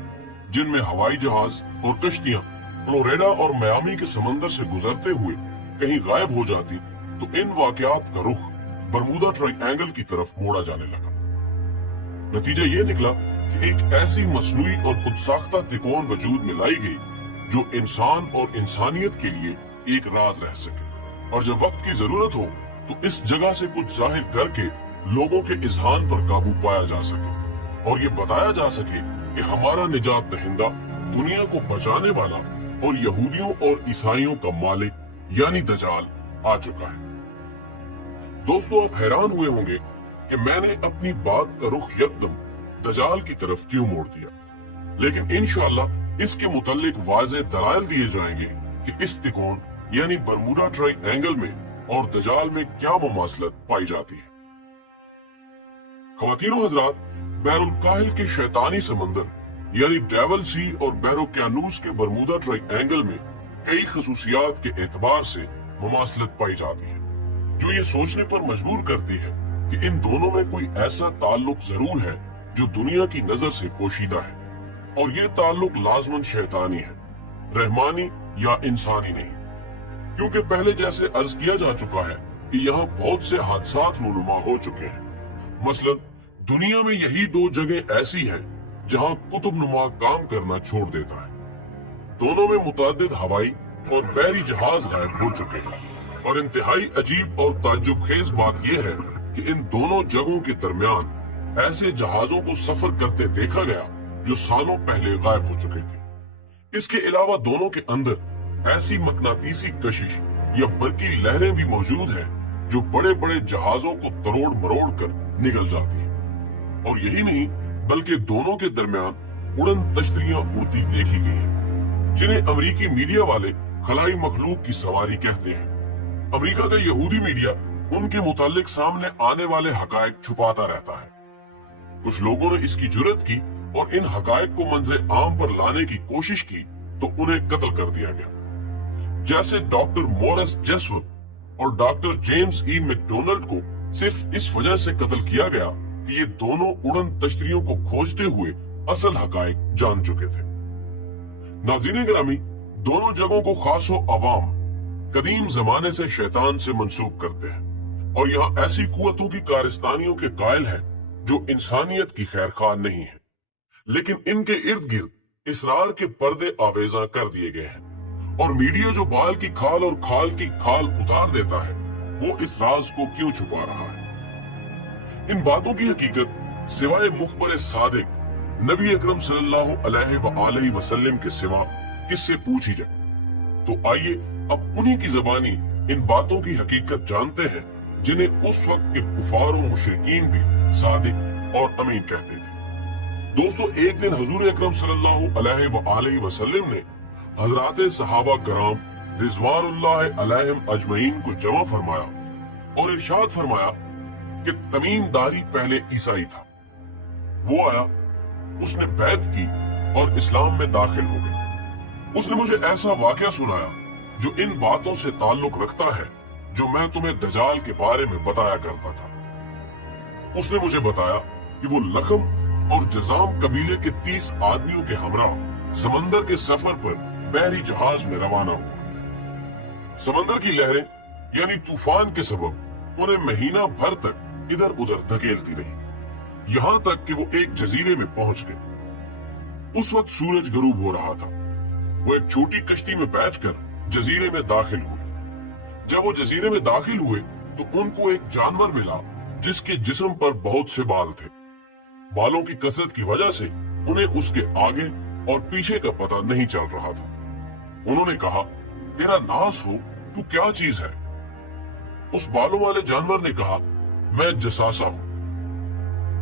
जिनमें हवाई जहाज और कश्तियां फ्लोरिडा और मियामी के समंदर से गुजरते हुए कहीं गायब हो जाती, तो इन वाकयात का रुख बरमूदा ट्रायंगल की तरफ मोड़ा जाने लगा। नतीजा ये निकला कि एक ऐसी मसनूई और खुद साख्ता तिकोन वजूद में लाई गई जो इंसान और इंसानियत के लिए एक राज रह सके और जब वक्त की जरूरत हो तो इस जगह से कुछ जाहिर करके लोगों के इज़हान पर काबू पाया जा सके और ये बताया जा सके कि हमारा निजात दहिंदा, दुनिया को बचाने वाला और यहूदियों और ईसाइयों का मालिक यानी दजाल आ चुका है। दोस्तों, आप हैरान हुए होंगे कि मैंने अपनी बात का रुख यकदम दजाल की तरफ क्यों मोड़ दिया, लेकिन इंशाअल्लाह इसके मुतालिक वाज़ेह दलाइल दिए जाएंगे कि इस तिकोन यानी बरमूडा ट्रायंगल में और दजाल में क्या मुमासलत पाई जाती है। ख़वातीनो हज़रात, बैरुल काहिल के शैतानी समंदर यानी डेविल सी और बैरोक्यानूस के बरमूडा ट्रायंगल में कई खसूसियात के एतबार से मुमासलत पाई जाती है, जो ये सोचने पर मजबूर करती है कि इन दोनों में कोई ऐसा ताल्लुक जरूर है जो दुनिया की नजर से पोशीदा है, और ये ताल्लुक लाजमन शैतानी है, रहमानी या इंसानी नहीं। क्योंकि पहले जैसे अर्ज किया जा चुका है कि यहाँ बहुत से हादसात रूनुमा हो चुके हैं। मसलन दुनिया में यही दो जगह ऐसी हैं जहाँ कुतुबनुमा काम करना छोड़ देता है। दोनों में मुतअद्दिद हवाई और बहरी जहाज गायब हो चुके हैं, और इंतहाई अजीब और ताज्जुब खेज बात यह है कि इन दोनों जगहों के दरमियान ऐसे जहाजों को सफर करते देखा गया जो सालों पहले गायब हो चुके थे। इसके अलावा दोनों के अंदर ऐसी मकनातीसी कशिश या बरकी लहरें भी मौजूद हैं जो बड़े बड़े जहाजों को तरोड़ मरोड़ कर निगल जाती हैं। और यही नहीं बल्कि दोनों के दरमियान उड़न तश्तरियां उड़ती देखी गई हैं, जिन्हें अमरीकी मीडिया वाले खलाई मखलूक की सवारी कहते हैं। अमरीका का यहूदी मीडिया उनके मुतालिक सामने आने वाले हकायक छुपाता रहता है। कुछ लोगों ने इसकी जुर्रत की और इन हकायक को मंजर आम पर लाने की कोशिश की तो उन्हें कत्ल कर दिया गया। जैसे डॉक्टर मॉरिस जेसुप और डॉक्टर जेम्स ई मैकडोनाल्ड को सिर्फ इस वजह से कत्ल किया गया कि ये दोनों उड़न तश्तरियों को खोजते हुए असल हकायक जान चुके थे। नाज़रीन गिरामी, दोनों जगहों को खासो अवाम कदीम जमाने से शैतान से मंसूब करते हैं, और यहाँ ऐसी कुव्वतों की कारस्तानियों के कायल हैं जो इंसानियत की खैरखवाह नहीं है, लेकिन इनके इर्द गिर्द इसरार के पर्दे आवेजा कर दिए गए हैं। और मीडिया जो बाल की खाल और खाल की खाल उतार देता है, वो इस राज को क्यों छुपा रहा है? इन बातों की हकीकत सिवाय मुखबर सादिक नबी अकरम सल्लल्लाहु अलैहि वसल्लम के सिवा किससे पूछी जाए? तो आइए अब उन्हीं की ज़बानी इन बातों की हकीकत जानते हैं जिन्हें उस वक्त के कुफार और मुशरिकीन भी सादिक और अमीन कहते थे। दोस्तों, एक दिन हुजूर अकरम सल्लल्लाहु अलैहि वसल्लम ने हजरात सहाबा कराम रिज़वानुल्लाह अलैहिम अजमईन को जमा फरमाया और इरशाद फरमाया कि तमीम दारी पहले ईसाई था। वो आया, उसने बैत की और इस्लाम में दाखिल हो गया। उसने मुझे ऐसा वाकया सुनाया जो इन बातों से ताल्लुक रखता है जो मैं तुम्हें दजाल के बारे में बताया करता था। उसने मुझे बताया कि वो लखम और जजाम कबीले के 30 आदमियों के हमराह समंदर के सफर पर बहरी जहाज में रवाना हुआ। समंदर की लहरें यानी तूफान के सबब उन्हें महीना भर तक इधर उधर धकेलती रही, यहाँ तक कि वो एक जजीरे में पहुंच गए। उस वक्त सूरज गरूब हो रहा था। वो एक छोटी कश्ती में बैठकर जजीरे में दाखिल हुए। जब वो जजीरे में दाखिल हुए तो उनको एक जानवर मिला जिसके जिस्म पर बहुत से बाल थे। बालों की कसरत की वजह से उन्हें उसके आगे और पीछे का पता नहीं चल रहा था। उन्होंने कहा, तेरा नास हो, तू क्या चीज है? उस बालों वाले जानवर ने कहा, मैं जसासा हूं।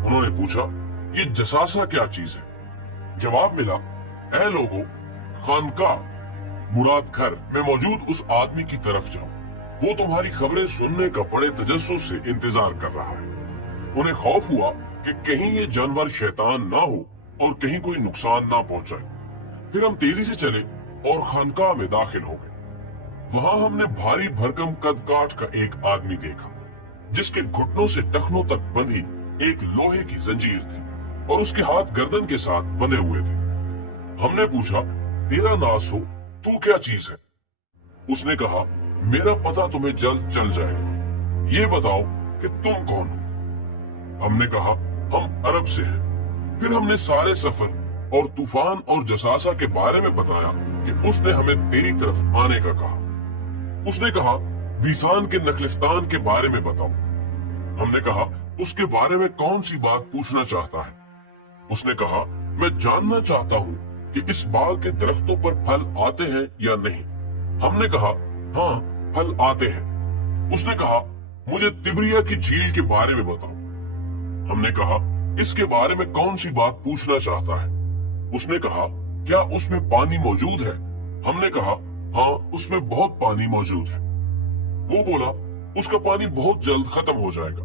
उन्होंने पूछा, ये जसासा क्या चीज है? जवाब मिला, ऐ लोगों, खानकाह मुराद घर में मौजूद उस आदमी की तरफ जाओ, वो तुम्हारी खबरें सुनने का बड़े तजस्सुस से इंतजार कर रहा है। उन्हें खौफ हुआ कि कहीं ये जानवर शैतान ना हो और कहीं कोई नुकसान ना पहुंचाए। फिर हम तेजी से चले और खानकाह में दाखिल हो गए। वहां हमने भारी भरकम कद काठ का एक आदमी देखा जिसके घुटनों से टखनों तक बंधी एक लोहे की जंजीर थी और उसके हाथ गर्दन के साथ बंधे हुए थे। हमने पूछा, तेरा नास हो, तू क्या चीज है? उसने कहा, मेरा पता तुम्हें जल्द चल जाएगा, ये बताओ कि तुम कौन हो? हमने कहा, हम अरब से हैं। फिर हमने सारे सफर और तूफान और जसासा के बारे में बताया कि उसने हमें तेरी तरफ आने का कहा। उसने कहा, बीसान के नखलिस्तान के बारे में बताओ। हमने कहा, उसके बारे में कौन सी बात पूछना चाहता है? उसने कहा, मैं जानना चाहता हूँ कि इस बाग के दरख्तों पर फल आते हैं या नहीं। हमने कहा, हाँ, फल आते हैं। उसने कहा, मुझे तिब्रिया की झील के बारे में बताओ। हमने कहा, इसके बारे में कौन सी बात पूछना चाहता है? उसने कहा, क्या उसमें पानी मौजूद है? हमने कहा, हाँ, उसमें बहुत पानी मौजूद है। वो बोला, उसका पानी बहुत जल्द खत्म हो जाएगा।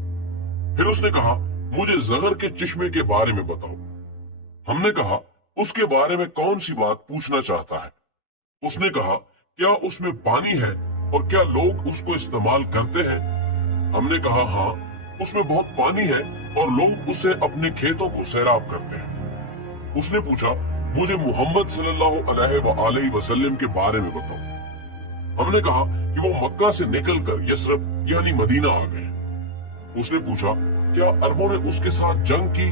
फिर उसने कहा, मुझे ज़गर के चिश्मे के बारे में बताओ। हमने कहा, उसके बारे में कौन सी बात पूछना चाहता है? उसने कहा, क्या उसमें पानी है और क्या लोग उसको इस्तेमाल करते हैं? हमने कहा, हाँ, उसमें बहुत पानी है और लोग उससे अपने खेतों को सैराब करते हैं। उसने पूछा, मुझे मोहम्मद सल्लल्लाहु अलैहि वसल्लम के बारे में बताओ। हमने कहा कि वो मक्का से निकलकर यसरब यानी मदीना आ गए। उसने पूछा, क्या अरबों ने उसके साथ जंग की?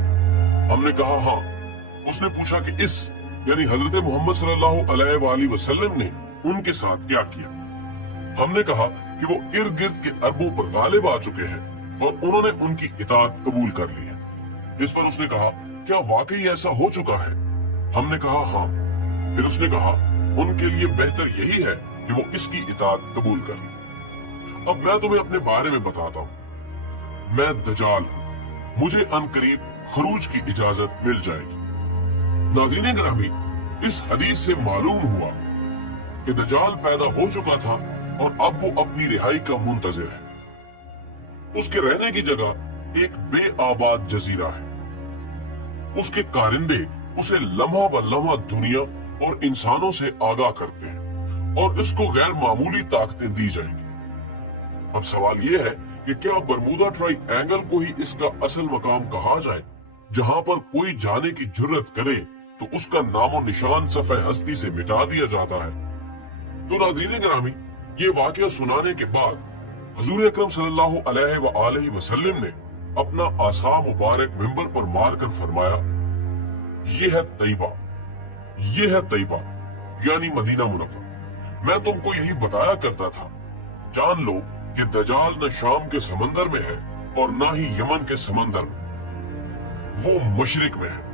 हमने कहा, हाँ। उसने पूछा कि इस यानी हजरत मोहम्मद सल्लल्लाहु अलैहि वसल्लम ने उनके साथ क्या किया? हमने कहा कि वो इर्द गिर्द के अरबों पर गालिब आ चुके हैं और उन्होंने उनकी इताअत कबूल कर ली है। इस पर उसने कहा, क्या वाकई ऐसा हो चुका है? हमने कहा, हाँ। फिर उसने कहा, उनके लिए बेहतर यही है कि वो इसकी इताअत कबूल कर लें। अब मैं तुम्हें अपने बारे में बताता हूँ। मैं दजाल हूँ। मुझे अनकरीब खरूज की इजाजत मिल जाएगी। नाज़रीन गिरामी, इस हदीस से मालूम हुआ कि दजाल पैदा हो चुका था और अब वो अपनी रिहाई का मुंतजिर है। उसके रहने की जगह एक बेआबाद जजीरा है। उसके कारिंदे उसे लम्हा ब लम्हा दुनिया और इंसानों से आगाह करते हैं और इसको गैर मामूली ताकतें दी जाएंगी। अब सवाल यह है कि क्या बरमूदा ट्रायंगल को ही इसका असल मकाम कहा जाए, जहां पर कोई जाने की जुर्रत करे तो उसका नामो निशान सफ़े हस्ती से मिटा दिया जाता है। तो नाज़रीन गिरामी, ये वाकया सुनाने के बाद हुजूर अकरम सल्लल्लाहु अलैहि वसल्लम ने अपना आसा मुबारक मिंबर पर मारकर फरमाया, ये है तैयबा, ये है तैयबा यानी मदीना मुनव्वर। मैं तुमको यही बताया करता था, जान लो कि दजाल न शाम के समंदर में है और ना ही यमन के समंदर में, वो मशरिक में है।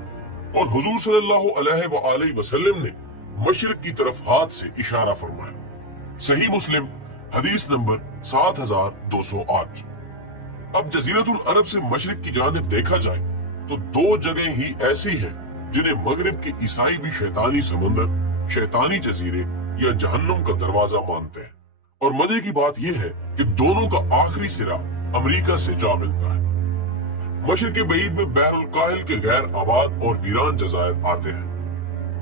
और हुजूर सल्लल्लाहु अलैहि वसल्लम ने मशरिक की तरफ हाथ से इशारा फरमाया। सही मुस्लिम हदीस नंबर 7208। अब जजीरतुल अरब से मशरिक की जानिब देखा जाए तो दो जगह ही ऐसी हैं जिन्हें मगरिब के ईसाई भी शैतानी समंदर, शैतानी जजीरे या जहन्नुम का दरवाजा मानते हैं। और मजे की बात यह है कि दोनों का आखिरी सिरा अमेरिका से जा मिलता है। मशरिक बईद में बहरुल काहिल के गैर आबाद और वीरान जजायर आते हैं।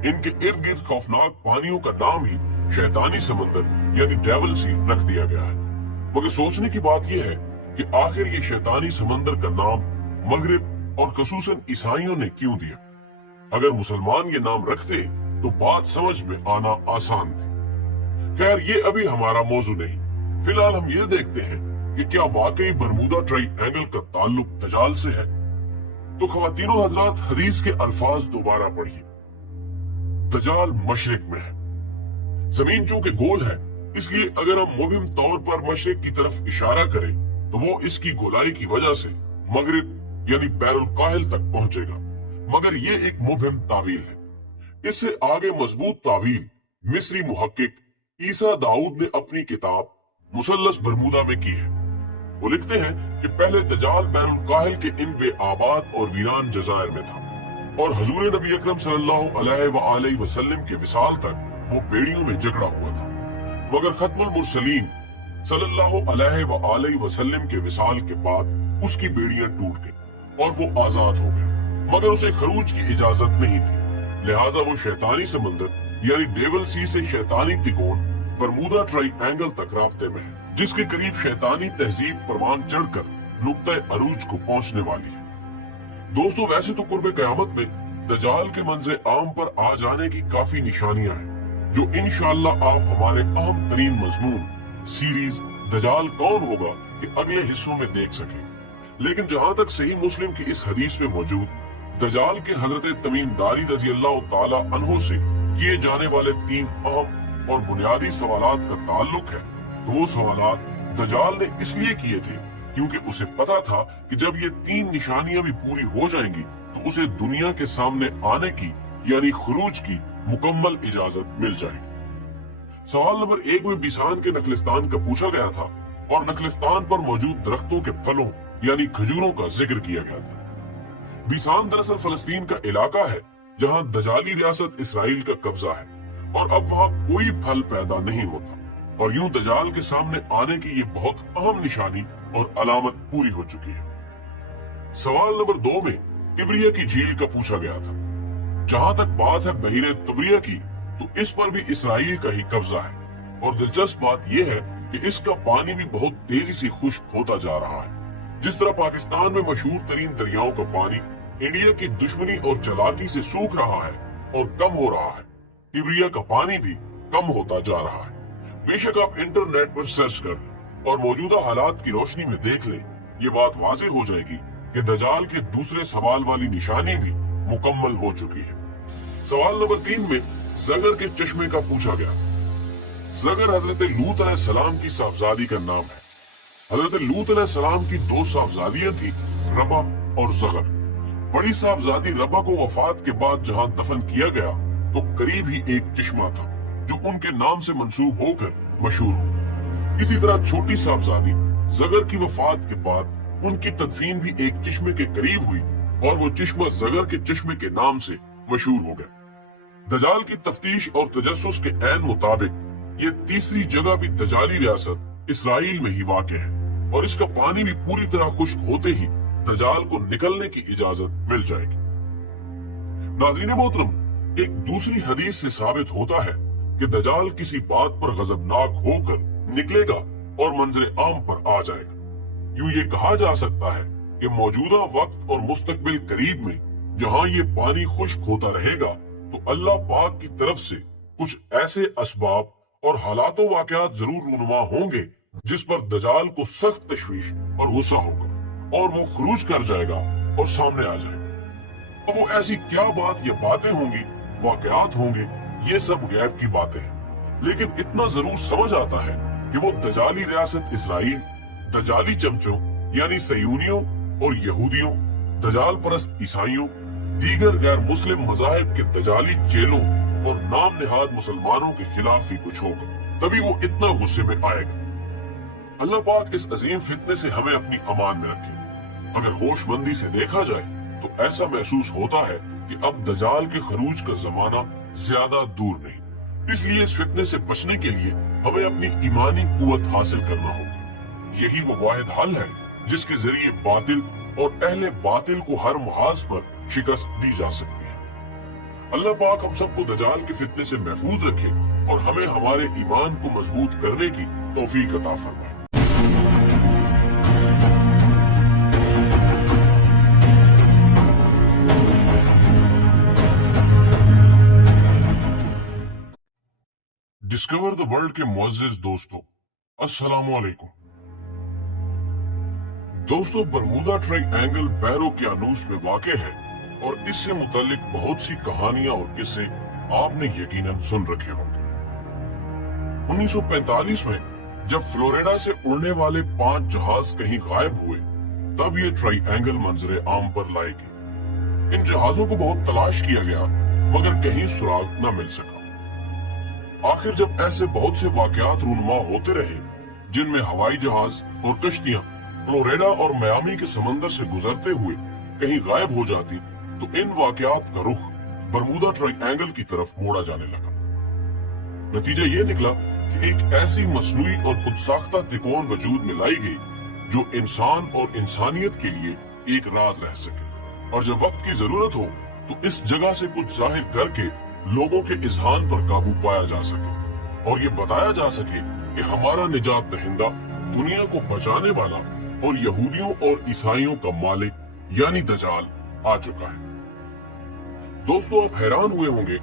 इनके इर्द गिर्द खौफनाक पानियों का नाम ही शैतानी समंदर यानी डेविल सी रख दिया गया है। मगर सोचने की बात यह है कि आखिर ये शैतानी समंदर का नाम मगरिब और खसूसन ईसाइयों ने क्यों दिया? अगर मुसलमान ये नाम रखते तो बात समझ में आना आसान थी। खैर, ये अभी हमारा मौजू नहीं। फिलहाल हम ये देखते हैं कि क्या वाकई बरमूदा ट्रायंगल का ताल्लुक दजाल से है। तो ख्वातीनो हजरात, हदीस के अल्फाज दोबारा पढ़िए। दजाल मशरिक में है। जमीन चूंकि गोल है, इसलिए अगर हम मुहिम तौर पर मशरिक की तरफ इशारा करें तो वो इसकी गोलाई की वजह से मगरिब यानी बैरुल काहिल तक पहुंचेगा। मगर ये एक मुबहिम तावील है। इससे आगे मजबूत तावील मिस्री मुहक्किक ईसा दाऊद ने अपनी किताब मुसल्लस बरमूदा में की है। वो लिखते हैं कि पहले दजाल बैरुल काहिल के इन बेआबाद और वीरान जजायर में था और हुजूर नबी अकरम सल्लल्लाहु अलैहि वसल्लम के विसाल तक वो बेड़ियों में जकड़ा हुआ था। मगर खत्मुल मुरसलीन सल्लल्लाहु अलैहि वसल्लम के विसाल के बाद उसकी बेड़ियां टूट गई और वो आजाद हो गया। मगर उसे खरूज की इजाजत नहीं थी, लिहाजा वो शैतानी समंदर यानी डेविल सी से शैतानी तिकोन बरमूदा ट्रायंगल तक राब्ते में है, जिसके करीब शैतानी तहजीब परवान चढ़कर नुक्ता अरूज को पहुंचने वाली है। दोस्तों, वैसे तो कुर्बे कयामत में दजाल के मंजर आम पर आ जाने की काफी निशानियां हैं, जो इंशाअल्लाह आप हमारे अहम तरीन मजमून सीरीज दजाल कौन होगा के अगले हिस्सों में देख सकें। लेकिन जहां तक सही मुस्लिम की इस हदीस में मौजूद दजाल के हजरत तमीम दारी रजी अल्लाह ताला अन्हो से किए जाने वाले तीन अहम और बुनियादी सवालात का ताल्लुक है, तो वो सवालात दजाल ने इसलिए किए थे क्योंकि उसे पता था कि जब ये तीन निशानियां भी पूरी हो जाएंगी तो उसे दुनिया के सामने आने की यानी खुरूज की मुकम्मल इजाजत मिल जाएगी। सवाल नंबर 1 में बिसान के नखलिस्तान का पूछा गया था और नखलिस्तान पर मौजूद दरख्तों के फलों यानी खजूरों का जिक्र किया गया था। बिसान दरअसल फलस्तीन का इलाका है जहां दजाली रियासत इसराइल का कब्जा है और अब वहां कोई फल पैदा नहीं होता और यूं दजाल के सामने आने की ये बहुत अहम निशानी और अलामत पूरी हो चुकी है। सवाल नंबर 2 में तिब्रिया की झील का पूछा गया था। जहां तक बात है बहीरे तिब्रिया की, तो इस पर भी इसराइल का ही कब्जा है और दिलचस्प बात यह है कि इसका पानी भी बहुत तेजी से खुश्क होता जा रहा है। जिस तरह पाकिस्तान में मशहूर तरीन दरियाओं का पानी इंडिया की दुश्मनी और चालाकी से सूख रहा है और कम हो रहा है, तिब्रिया का पानी भी कम होता जा रहा है। बेशक आप इंटरनेट पर सर्च कर लें और मौजूदा हालात की रोशनी में देख लें, ये बात वाज़ेह हो जाएगी कि दजाल के दूसरे सवाल वाली निशानी भी मुकम्मल हो चुकी है। सवाल नंबर 3 में ज़गर के चश्मे का पूछा गया। ज़गर हजरत लूत अलैहिस्सलाम की साहबजादी का नाम है। हजरत लूत अलैहिस्सलाम की 2 साहबजादियां थी, रबा और ज़गर। बड़ी साहबजादी रबा को वफात के बाद जहां दफन किया गया तो करीब ही एक चश्मा था जो उनके नाम से मंसूब होकर मशहूर हो। इसी तरह छोटी साहबजादी ज़गर की वफात के बाद उनकी तदफीन भी एक चश्मे के करीब हुई और वो चश्मा ज़गर के चश्मे के नाम से मशहूर हो गया। दजाल की तफ्तीश और तजस्सुस के ऐन मुताबिक ये तीसरी जगह भी दजाली रियासत इसराइल में ही वाक़ है और इसका पानी भी पूरी तरह खुश्क होते ही दजाल को निकलने की इजाजत मिल जाएगी। नाज़रीन मोहतरम, एक दूसरी हदीस से साबित होता है कि दजाल किसी बात पर गजबनाक होकर निकलेगा और मंजरे आम पर आ जाएगा। यूं ये कहा जा सकता है कि मौजूदा वक्त और मुस्तकबिल करीब में जहां ये पानी खुश्क होता रहेगा तो अल्लाह पाक की तरफ से कुछ ऐसे असबाब और हालातों वाकयात जरूर रूनुमा होंगे जिस पर दजाल को सख्त तशवीश और गुस्सा होगा और वो खुरूज कर जाएगा और सामने आ जाएगा। अब वो ऐसी क्या बात या बातें होंगी, वाकयात होंगे, ये सब गैब की बातें हैं, लेकिन इतना जरूर समझ आता है कि वो दजाली रियासत इसराइल, दजाली चमचों यानी सयूनियों और यहूदियों, दजाल परस्त ईसाइयों, दीगर गैर मुस्लिम मजाहिब के दजाली चेलों और नाम निहाद मुसलमानों के खिलाफ ही कुछ होगा, तभी वो इतना गुस्से में आएगा। अल्लाह पाक इस अजीम फितने से हमें अपनी अमान में रखे। अगर होशमंदी से देखा जाए तो ऐसा महसूस होता है कि अब दजाल के खरूज का जमाना ज्यादा दूर नहीं। इसलिए इस फितने से बचने के लिए हमें अपनी ईमानी कुव्वत हासिल करना होगा। यही वो वाहिद हल है जिसके जरिए बातिल और अहले बातिल को हर महाज पर शिकस्त दी जा सकती है। अल्लाह पाक हम सबको दजाल के फितने से महफूज रखे और हमें हमारे ईमान को मजबूत करने की तौफीक अता फरमाए। डिस्कवर द वर्ल्ड के मुअज़्ज़िज़ दोस्तों, अस्सलामु अलैकुम। दोस्तों, बरमूदा ट्रायंगल बहर ओकियानूस में वाक़े है और इससे मुताल्लिक बहुत सी कहानियां और किस्से आपने यकीनन सुन रखे होंगे। 1945 में जब फ्लोरिडा से उड़ने वाले 5 जहाज कहीं गायब हुए, तब ये ट्रायंगल मंजरे आम पर लाए गए। इन जहाजों को बहुत तलाश किया गया मगर कहीं सुराग न मिल सका। आखिर जब ऐसे बहुत से वाकयात रूनुमा होते रहे जिनमें हवाई जहाज और कश्तियां फ्लोरिडा और मियामी के समंदर से गुजरते हुए कहीं गायब हो जाती, तो इन वाकयात का रुख बरमूदा ट्रायंगल की तरफ मोड़ा जाने लगा। नतीजा ये निकला कि एक ऐसी मसनूई और खुद साख्ता तिकोन वजूद में लाई गई जो इंसान और इंसानियत के लिए एक राज रह सके और जब वक्त की जरूरत हो तो इस जगह से कुछ जाहिर करके लोगों के इज़हान पर काबू पाया जा सके और ये बताया जा सके कि हमारा निजात दहिंदा, दुनिया को बचाने वाला और यहूदियों और ईसाइयों का मालिक यानी दजाल आ चुका है। दोस्तों, आप हैरान हुए होंगे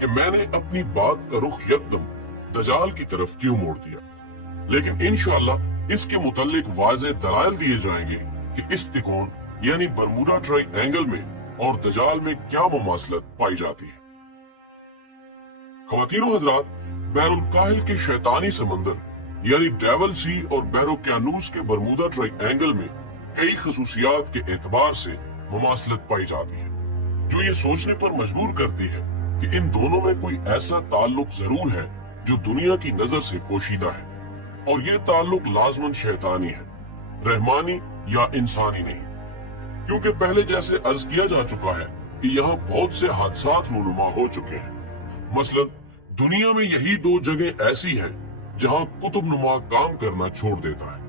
कि मैंने अपनी बात का रुख यकदम दजाल की तरफ क्यों मोड़ दिया, लेकिन इंशाअल्लाह इसके मुताल्लिक वाज़ेह दलाइल दिए जाएंगे कि इस तिकोन यानी बरमूडा ट्रायंगल में और दजाल में क्या मुमासलत पाई जाती है। ख़वातीनो हज़रात, बहरुल काहिल के शैतानी समंदर यानी डेविल सी और बहर ओकियानूस के बरमूदा ट्रायंगल में कई खसूसियात के एतबार से मुमासलत पाई जाती है जो ये सोचने पर मजबूर करती है कि इन दोनों में कोई ऐसा ताल्लुक जरूर है जो दुनिया की नजर से पोशीदा है और ये ताल्लुक लाजमन शैतानी है, रहमानी या इंसानी नहीं। क्योंकि पहले जैसे अर्ज किया जा चुका है कि यहाँ बहुत से हादसात रूनुमा हो चुके हैं। मसलन दुनिया में यही 2 जगह ऐसी हैं जहाँ कुतुबनुमा काम करना छोड़ देता है।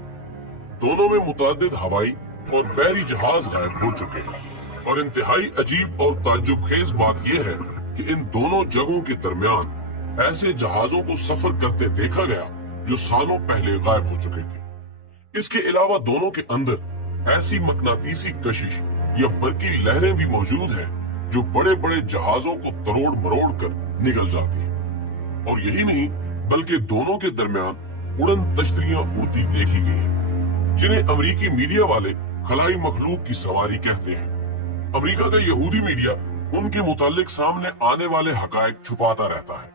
दोनों में मुतअद्दिद हवाई और बहरी जहाज गायब हो चुके हैं और इंतहाई अजीब और ताज्जुब खेज बात यह है कि इन दोनों जगहों के दरमियान ऐसे जहाजों को सफर करते देखा गया जो सालों पहले गायब हो चुके थे। इसके अलावा दोनों के अंदर ऐसी मकनातीसी कशिश या बरकी लहरें भी मौजूद हैं जो बड़े बड़े जहाजों को तरोड़ मरोड़ कर निगल जाती हैं। और यही नहीं बल्कि दोनों के दरमियान उड़न तश्तरियां उड़ती देखी गई हैं, जिन्हें अमेरिकी मीडिया वाले खलाई मखलूक की सवारी कहते हैं। अमेरिका का यहूदी मीडिया उनके मुतालिक सामने आने वाले हकायक छुपाता रहता है।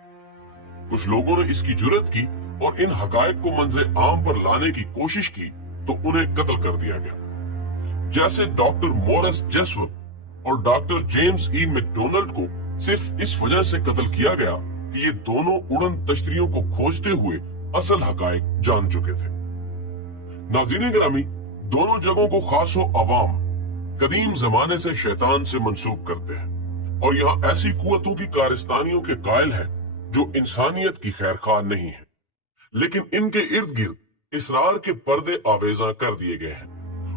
कुछ लोगों ने इसकी जुर्रत की और इन हकायक को मंजर आम पर लाने की कोशिश की तो उन्हें कत्ल कर दिया गया। जैसे डॉक्टर मॉरिस जेसुप और डॉक्टर जेम्स ई मैकडोनाल्ड को सिर्फ इस वजह से कत्ल किया गया कि ये दोनों उड़न तश्तरियों को खोजते हुए असल हकायक जान चुके थे। नाज़रीन गिरामी, दोनों जगहों को खासो अवाम कदीम जमाने से शैतान से मंसूब करते हैं और यहाँ ऐसी कुव्वतों की कारस्तानियों के कायल हैं जो इंसानियत की खैरखवाह नहीं है, लेकिन इनके इर्द गिर्द इसरार के पर्दे आवेजा कर दिए गए हैं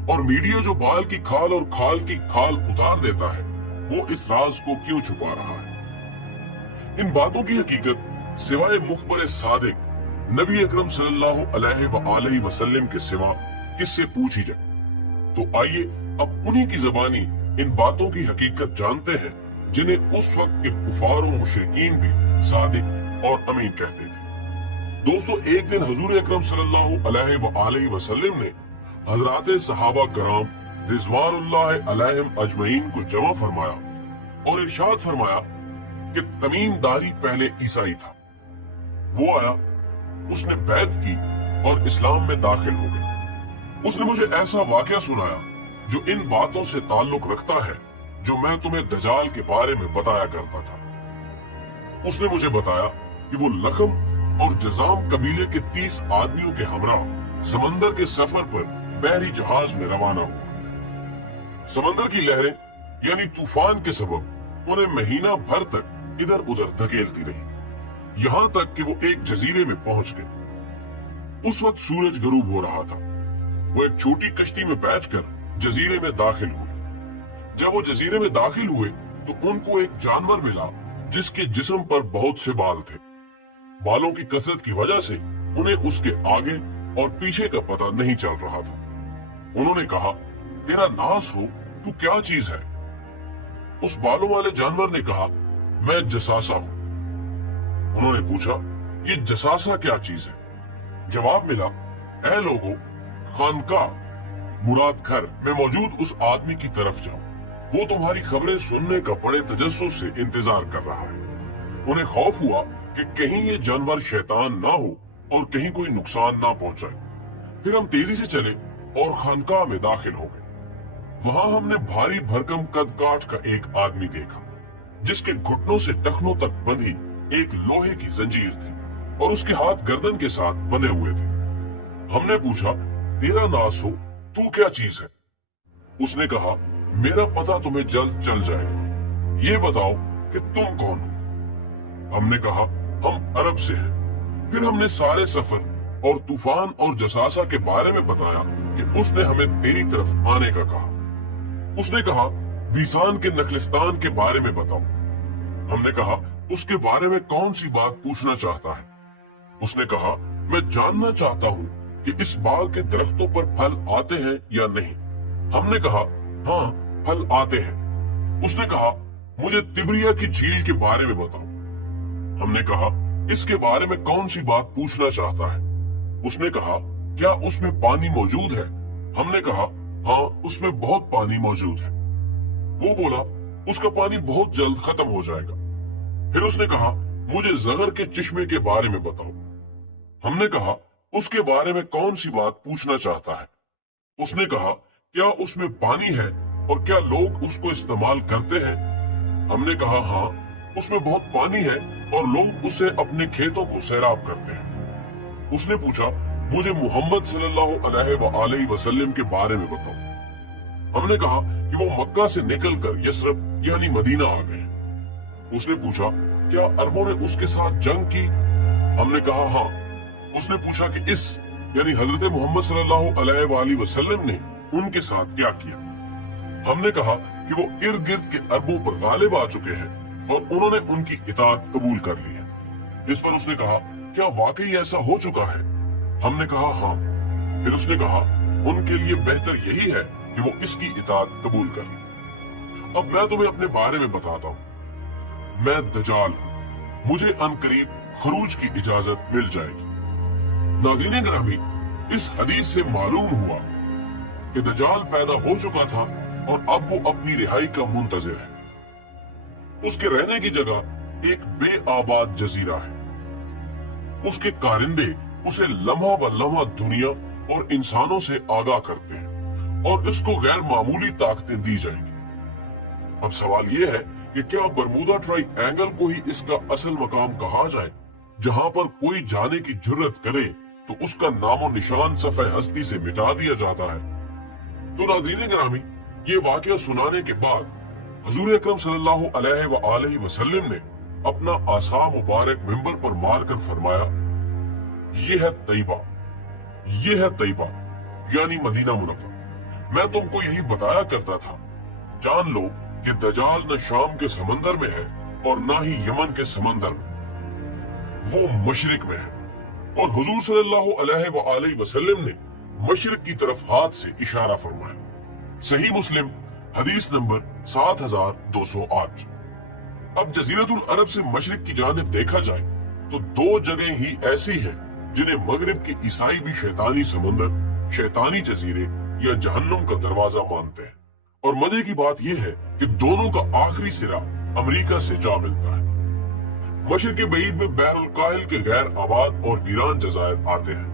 और मीडिया जो बाल की खाल और खाल की खाल उतार देता है वो इस राज को क्यों छुपा रहा है। इन बातों की हकीकत सिवाय मुखबर सादिक नबी अकरम सल्लल्लाहु अलैहि वसल्लम के सिवा किससे पूछी जाए। तो आइए अब उन्हीं की ज़बानी इन बातों की हकीकत जानते हैं जिन्हें उस वक्त के कुफार और मुशरिकीन भी सादिक और अमीन कहते थे। दोस्तों, एक दिन हुजूर अकरम सल्लल्लाहु अलैहि वसल्लम ने हजरात सहाबा कराम रिज़वानुल्लाह अलैहिम अजमईन को जमा फरमाया और इरशाद फरमाया कि तमीम दारी पहले ईसाई था। वो आया, उसने बैत की और इस्लाम में दाखिल हो गया। उसने मुझे ऐसा वाकया सुनाया जो इन बातों से ताल्लुक रखता है जो मैं तुम्हें दजाल के बारे में बताया करता था। उसने मुझे बताया कि वो लखम और जजाम कबीले के 30 आदमियों के हमराह समंदर के सफर पर बहरी जहाज में रवाना हुआ। समंदर की लहरें यानी तूफान के सबब उन्हें महीना भर तक इधर उधर धकेलती रही, यहाँ तक कि वो एक जजीरे में पहुंच गए। उस वक्त सूरज गरूब हो रहा था। वो एक छोटी कश्ती में बैठकर जजीरे में दाखिल हुए। जब वो जजीरे में दाखिल हुए तो उनको एक जानवर मिला जिसके जिस्म पर बहुत से बाल थे। बालों की कसरत की वजह से उन्हें उसके आगे और पीछे का पता नहीं चल रहा था। उन्होंने कहा, तेरा नास हो, तू क्या चीज है? उस बालों वाले जानवर ने कहा, मैं जसासा हूं। उन्होंने पूछा, ये जसासा क्या चीज है? जवाब मिला, ऐ लोगों, खानकाह मुराद घर में मौजूद उस आदमी की तरफ जाओ, वो तुम्हारी खबरें सुनने का बड़े तजस्सुस से इंतजार कर रहा है। उन्हें खौफ हुआ कि कहीं ये जानवर शैतान ना हो और कहीं कोई नुकसान ना पहुंचाए। फिर हम तेजी से चले और खानकाह में दाखिल हो गए। वहां हमने भारी भरकम कद काठ का एक आदमी देखा जिसके घुटनों से टखनों तक बंधी एक लोहे की जंजीर थी और उसके हाथ गर्दन के साथ बंधे हुए थे। हमने पूछा, तेरा नास हो, तू क्या चीज है? उसने कहा, मेरा पता तुम्हें जल्द चल जाएगा, ये बताओ कि तुम कौन हो? हमने कहा, हम अरब से हैं। फिर हमने सारे सफर और तूफान और जसासा के बारे में बताया कि उसने हमें तेरी तरफ आने का कहा। उसने कहा, बीसान के नखलिस्तान के बारे में बताओ। हमने कहा, उसके बारे में कौन सी बात पूछना चाहता है? उसने कहा, मैं जानना चाहता हूँ कि इस बाग के दरख्तों पर फल आते हैं या नहीं। हमने कहा, हाँ, फल आते हैं। उसने कहा, मुझे तिब्रिया की झील के बारे में बताओ। हमने कहा, इसके बारे में कौन सी बात पूछना चाहता है? उसने कहा, क्या उसमें पानी मौजूद है? हमने कहा, हाँ, उसमें बहुत पानी मौजूद है। वो बोला, उसका पानी बहुत जल्द खत्म हो जाएगा। फिर उसने कहा, मुझे जगर के चश्मे के बारे में बताओ। हमने कहा, उसके बारे में कौन सी बात पूछना चाहता है? उसने कहा, क्या उसमें पानी है और क्या लोग उसको इस्तेमाल करते हैं? हमने कहा, हाँ, उसमें बहुत पानी है और लोग उससे अपने खेतों को सैराब करते हैं। उसने पूछा, मुझे मोहम्मद सल्लल्लाहु अलैहि वसल्लम के बारे में बताओ। हमने कहा कि वो मक्का से निकलकर यसरब यानी मदीना आ गए। उसने पूछा, क्या अरबों ने उसके साथ जंग की? हमने कहा हाँ। उसने पूछा कि इस यानी हजरत मोहम्मद सल्लल्लाहु अलैहि वसल्लम ने उनके साथ क्या किया? हमने कहा कि वो इर्द गिर्द के अरबों पर गालिब आ चुके हैं और उन्होंने उनकी इताअत कबूल कर ली है। इस पर उसने कहा, क्या वाकई ऐसा हो चुका है? हमने कहा हाँ। फिर उसने कहा, उनके लिए बेहतर यही है कि वो इसकी इताअत कबूल कर लें। अब मैं तुम्हें अपने बारे में बताता हूँ। मैं दजाल हूँ, मुझे अनकरीब खरूज की इजाजत मिल जाएगी। नाज़रीन गिरामी, इस हदीस से मालूम हुआ कि दजाल पैदा हो चुका था और अब वो अपनी रिहाई का मुंतजिर है। उसके रहने की जगह एक बेआबाद जजीरा है। उसके कारिंदे उसे लम्हा ब लम्हा दुनिया और इंसानों से आगाह करते हैं और इसको गैर मामूली ताकतें दी जाएंगी। अब सवाल यह है कि क्या बरमूदा ट्रायंगल को ही इसका असल मकाम कहा जाए, जहां पर कोई जाने की जुर्रत करे तो उसका नामो निशान सफ़े हस्ती से मिटा दिया जाता है। तो नाज़रीन गिरामी, ये वाकया सुनाने के बाद हुजूर अकरम सल्लल्लाहु अलैहि वसल्लम ने अपना आसा मुबारक मिंबर पर मारकर फरमाया, ये है तैयबा, ये है तैयबा यानी मदीना मुनव्वर। मैं तुमको यही बताया करता था, जान लो कि दजाल न शाम के समंदर में है और ना ही यमन के समंदर में, वो मशरिक में है। और हुजूर सल्लल्लाहु अलैहि वसल्लम ने मशरिक की तरफ हाथ से इशारा फरमाया। सही मुस्लिम हदीस नंबर 7208। अब जजीरतुल अरब से मशरिक की जानिब देखा जाए तो दो जगह ही ऐसी है जिन्हें मगरिब के ईसाई भी शैतानी समंदर, शैतानी जजीरे या जहन्नुम का दरवाजा मानते हैं। और मजे की बात यह है कि दोनों का आखिरी सिरा अमेरिका से जा मिलता है। मशरिक बईद में बहरुल काहिल के गैर आबाद और वीरान जजायर आते हैं।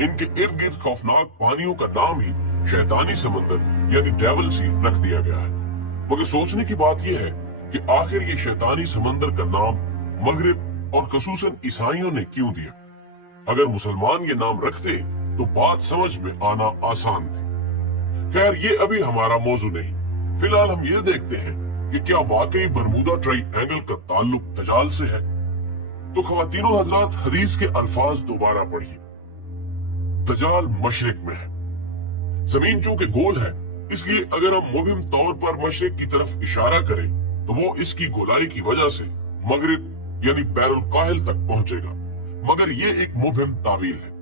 इनके इर्द गिर्द खौफनाक पानियों का नाम ही शैतानी समंदर यानी डेविल सी रख दिया गया है। मगर सोचने की बात यह है कि आखिर ये शैतानी समंदर का नाम मगरिब और खसूसन ईसाइयों ने क्यों दिया? अगर मुसलमान ये नाम रखते तो बात समझ में आना आसान थी। खैर, ये अभी हमारा मौजू नहीं। फिलहाल हम ये देखते हैं कि क्या वाकई बरमूदा ट्रायंगल का ताल्लुक दजाल से है। तो ख्वातीनो हजरात, हदीस के अल्फाज दोबारा पढ़िए। दजाल मशरिक में है। जमीन चूंकि गोल है, इसलिए अगर हम मुबहिम तौर पर मशरिक की तरफ इशारा करें तो वो इसकी गोलाई की वजह से मगरिब यानी बैरुल काहिल तक पहुंचेगा। मगर ये एक मुबहिम तावील है।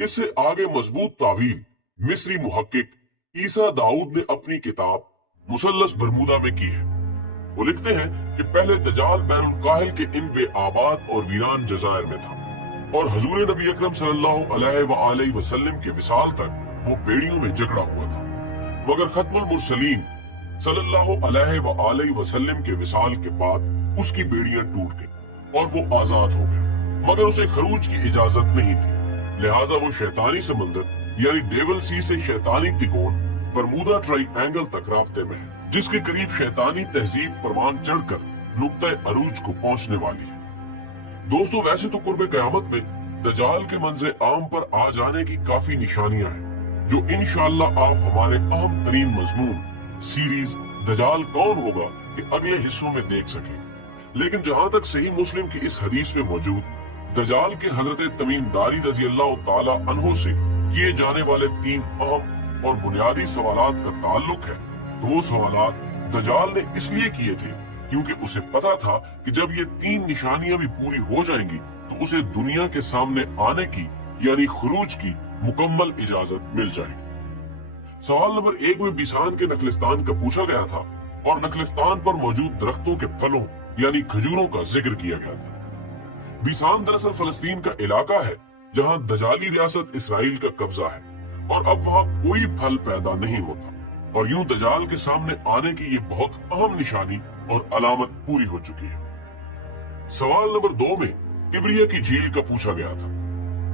इससे आगे मजबूत तावील मिस्री मुहक्किक ईसा दाऊद ने अपनी किताब मुसल्लस बरमूदा में की है। वो लिखते हैं कि पहले दजाल बैरुल काहिल के इन बेआबाद और वीरान जजायर में था और हुजूर नबी अकरम सल्लल्लाहु अलैहि वसल्लम के विसाल तक वो बेड़ियों में जकड़ा हुआ था। मगर खत्मुल मुरसलीन सल्लल्लाहु अलैहि वसल्लम के विसाल के बाद उसकी बेड़ियां टूट गई और वो आजाद हो गया। मगर उसे खरूज की इजाजत नहीं थी, लिहाजा वो शैतानी समंदर यानी डेविल सी से शैतानी तिकोन बरमूदा ट्रायंगल तक राब्ते में है, जिसके करीब शैतानी तहजीब परवान चढ़कर नुक्ता अरूज को पहुंचने वाली है। दोस्तों, वैसे तो कुर्बे कयामत में दजाल के मंजर आम पर आ जाने की काफी निशानियां हैं, जो इंशाअल्लाह आप हमारे अहम तरीन मजमून सीरीज दजाल कौन होगा के अगले हिस्सों में देख सकें। लेकिन जहां तक सही मुस्लिम की इस हदीस में मौजूद दजाल के हजरत तमीम दारी रजी अल्लाह ताला अन्हो से किए जाने वाले तीन अहम और बुनियादी सवालात का ताल्लुक है, तो वो सवालात दजाल ने इसलिए किए थे क्योंकि उसे पता था कि जब ये तीन निशानियां भी पूरी हो जाएंगी तो उसे दुनिया के सामने आने की यानी खुरूज की मुकम्मल इजाजत मिल जाएगी। सवाल नंबर 1 में बिसान के नखलिस्तान का पूछा गया था और नखलिस्तान पर मौजूद दरख्तों के फलों यानी खजूरों का जिक्र किया गया था। बिसान दरअसल फलस्तीन का इलाका है जहां दजाली रियासत इसराइल का कब्जा है और अब वहां कोई फल पैदा नहीं होता और यूं दजाल के सामने आने की ये बहुत अहम निशानी और अलामत पूरी हो चुकी है। सवाल नंबर 2 में तिब्रिया की झील का पूछा गया था।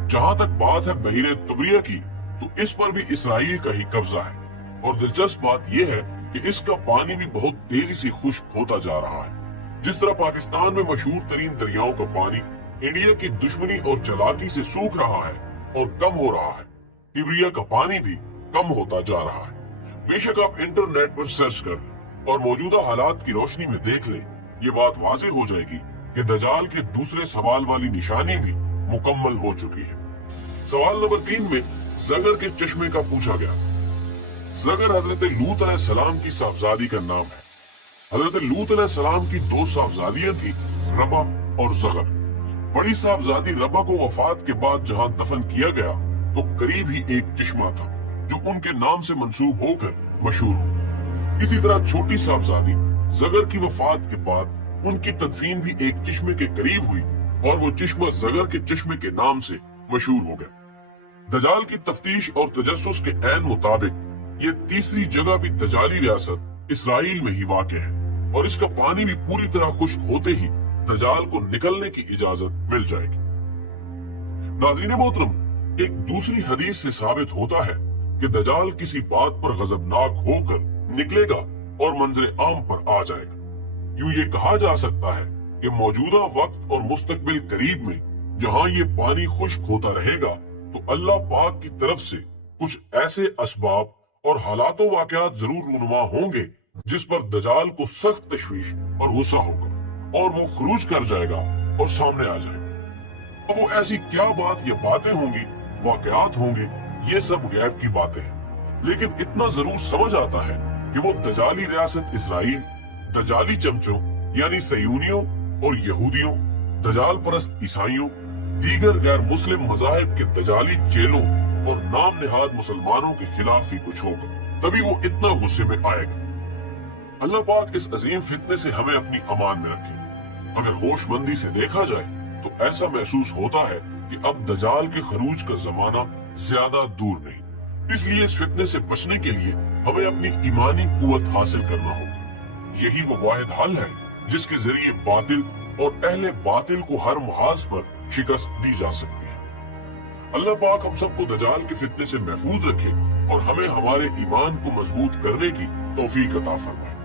जहां तक बात है बहीरे तिब्रिया की, तो इस पर भी इसराइल का ही कब्जा है और दिलचस्प बात यह है कि इसका पानी भी बहुत तेजी से खुश्क होता जा रहा है। जिस तरह पाकिस्तान में मशहूर तरीन दरियाओं का पानी इंडिया की दुश्मनी और चालाकी से सूख रहा है और कम हो रहा है, तिब्रिया का पानी भी कम होता जा रहा है। बेशक आप इंटरनेट पर सर्च कर लें, और मौजूदा हालात की रोशनी में देख ले, ये बात वाज़ेह हो जाएगी कि दजाल के दूसरे सवाल वाली निशानी भी मुकम्मल हो चुकी है। सवाल नंबर 3 में ज़गर के चश्मे का पूछा गया। ज़गर हजरत लूत अलैहिस्सलाम की साहबजादी का नाम है। हजरत लूत अलैहिस्सलाम की 2 साहबजादियां थी, रबा और ज़गर। बड़ी साहबजादी रबा को वफात के बाद जहां दफन किया गया तो करीब ही एक चश्मा था जो उनके नाम से मंसूब होकर मशहूर हो। इसी तरह छोटी साहबजादी ज़गर की वफात के बाद उनकी तदफीन भी एक चश्मे के करीब हुई और वो चश्मा ज़गर के चश्मे के नाम से मशहूर हो गया। दजाल की तफ्तीश और तजस्सुस के ऐन मुताबिक ये तीसरी जगह भी दजाली रियासत इसराइल में ही वाक़ है और इसका पानी भी पूरी तरह खुश्क होते ही दजाल को निकलने की इजाजत मिल जाएगी। नाज़रीन मोहतरम, एक दूसरी हदीस से साबित होता है कि दजाल किसी बात पर गजबनाक होकर निकलेगा और मंजर आम पर आ जाएगा। यूं ये कहा जा सकता है कि मौजूदा वक्त और मुस्तकबिल करीब में जहां ये पानी खुश्क होता रहेगा तो अल्लाह पाक की तरफ से कुछ ऐसे असबाब और हालातों वाकयात जरूर रूनुमा होंगे जिस पर दजाल को सख्त तशवीश और गुस्सा होगा और वो खरूज कर जाएगा और सामने आ जाएगा। अब वो ऐसी क्या बात या बातें होंगी, वाकयात होंगे, ये सब गैब की बातें हैं, लेकिन इतना जरूर समझ आता है कि वो दजाली रियासत इसराइल, दजाली चमचों यानी सयूनियों और यहूदियों, दजाल परस्त ईसाइयों, दीगर गैर मुस्लिम मजाहिब के दजाली चेलों और नाम निहाद मुसलमानों के खिलाफ ही कुछ होगा, तभी वो इतना गुस्से में आएगा। अल्लाह पाक इस अजीम फितने से हमें अपनी अमान में रखे। अगर होशमंदी से देखा जाए तो ऐसा महसूस होता है कि अब दजाल के खरूज का जमाना ज्यादा दूर नहीं। इसलिए इस फितने से बचने के लिए हमें अपनी ईमानी कुव्वत हासिल करना होगा। यही वो वाहिद हल है जिसके जरिए बातिल और अहले बातिल को हर मुहाज पर शिकस्त दी जा सकती है। अल्लाह पाक हम सबको दजाल के फितने से महफूज रखे और हमें हमारे ईमान को मजबूत करने की तौफीक अता फरमाए।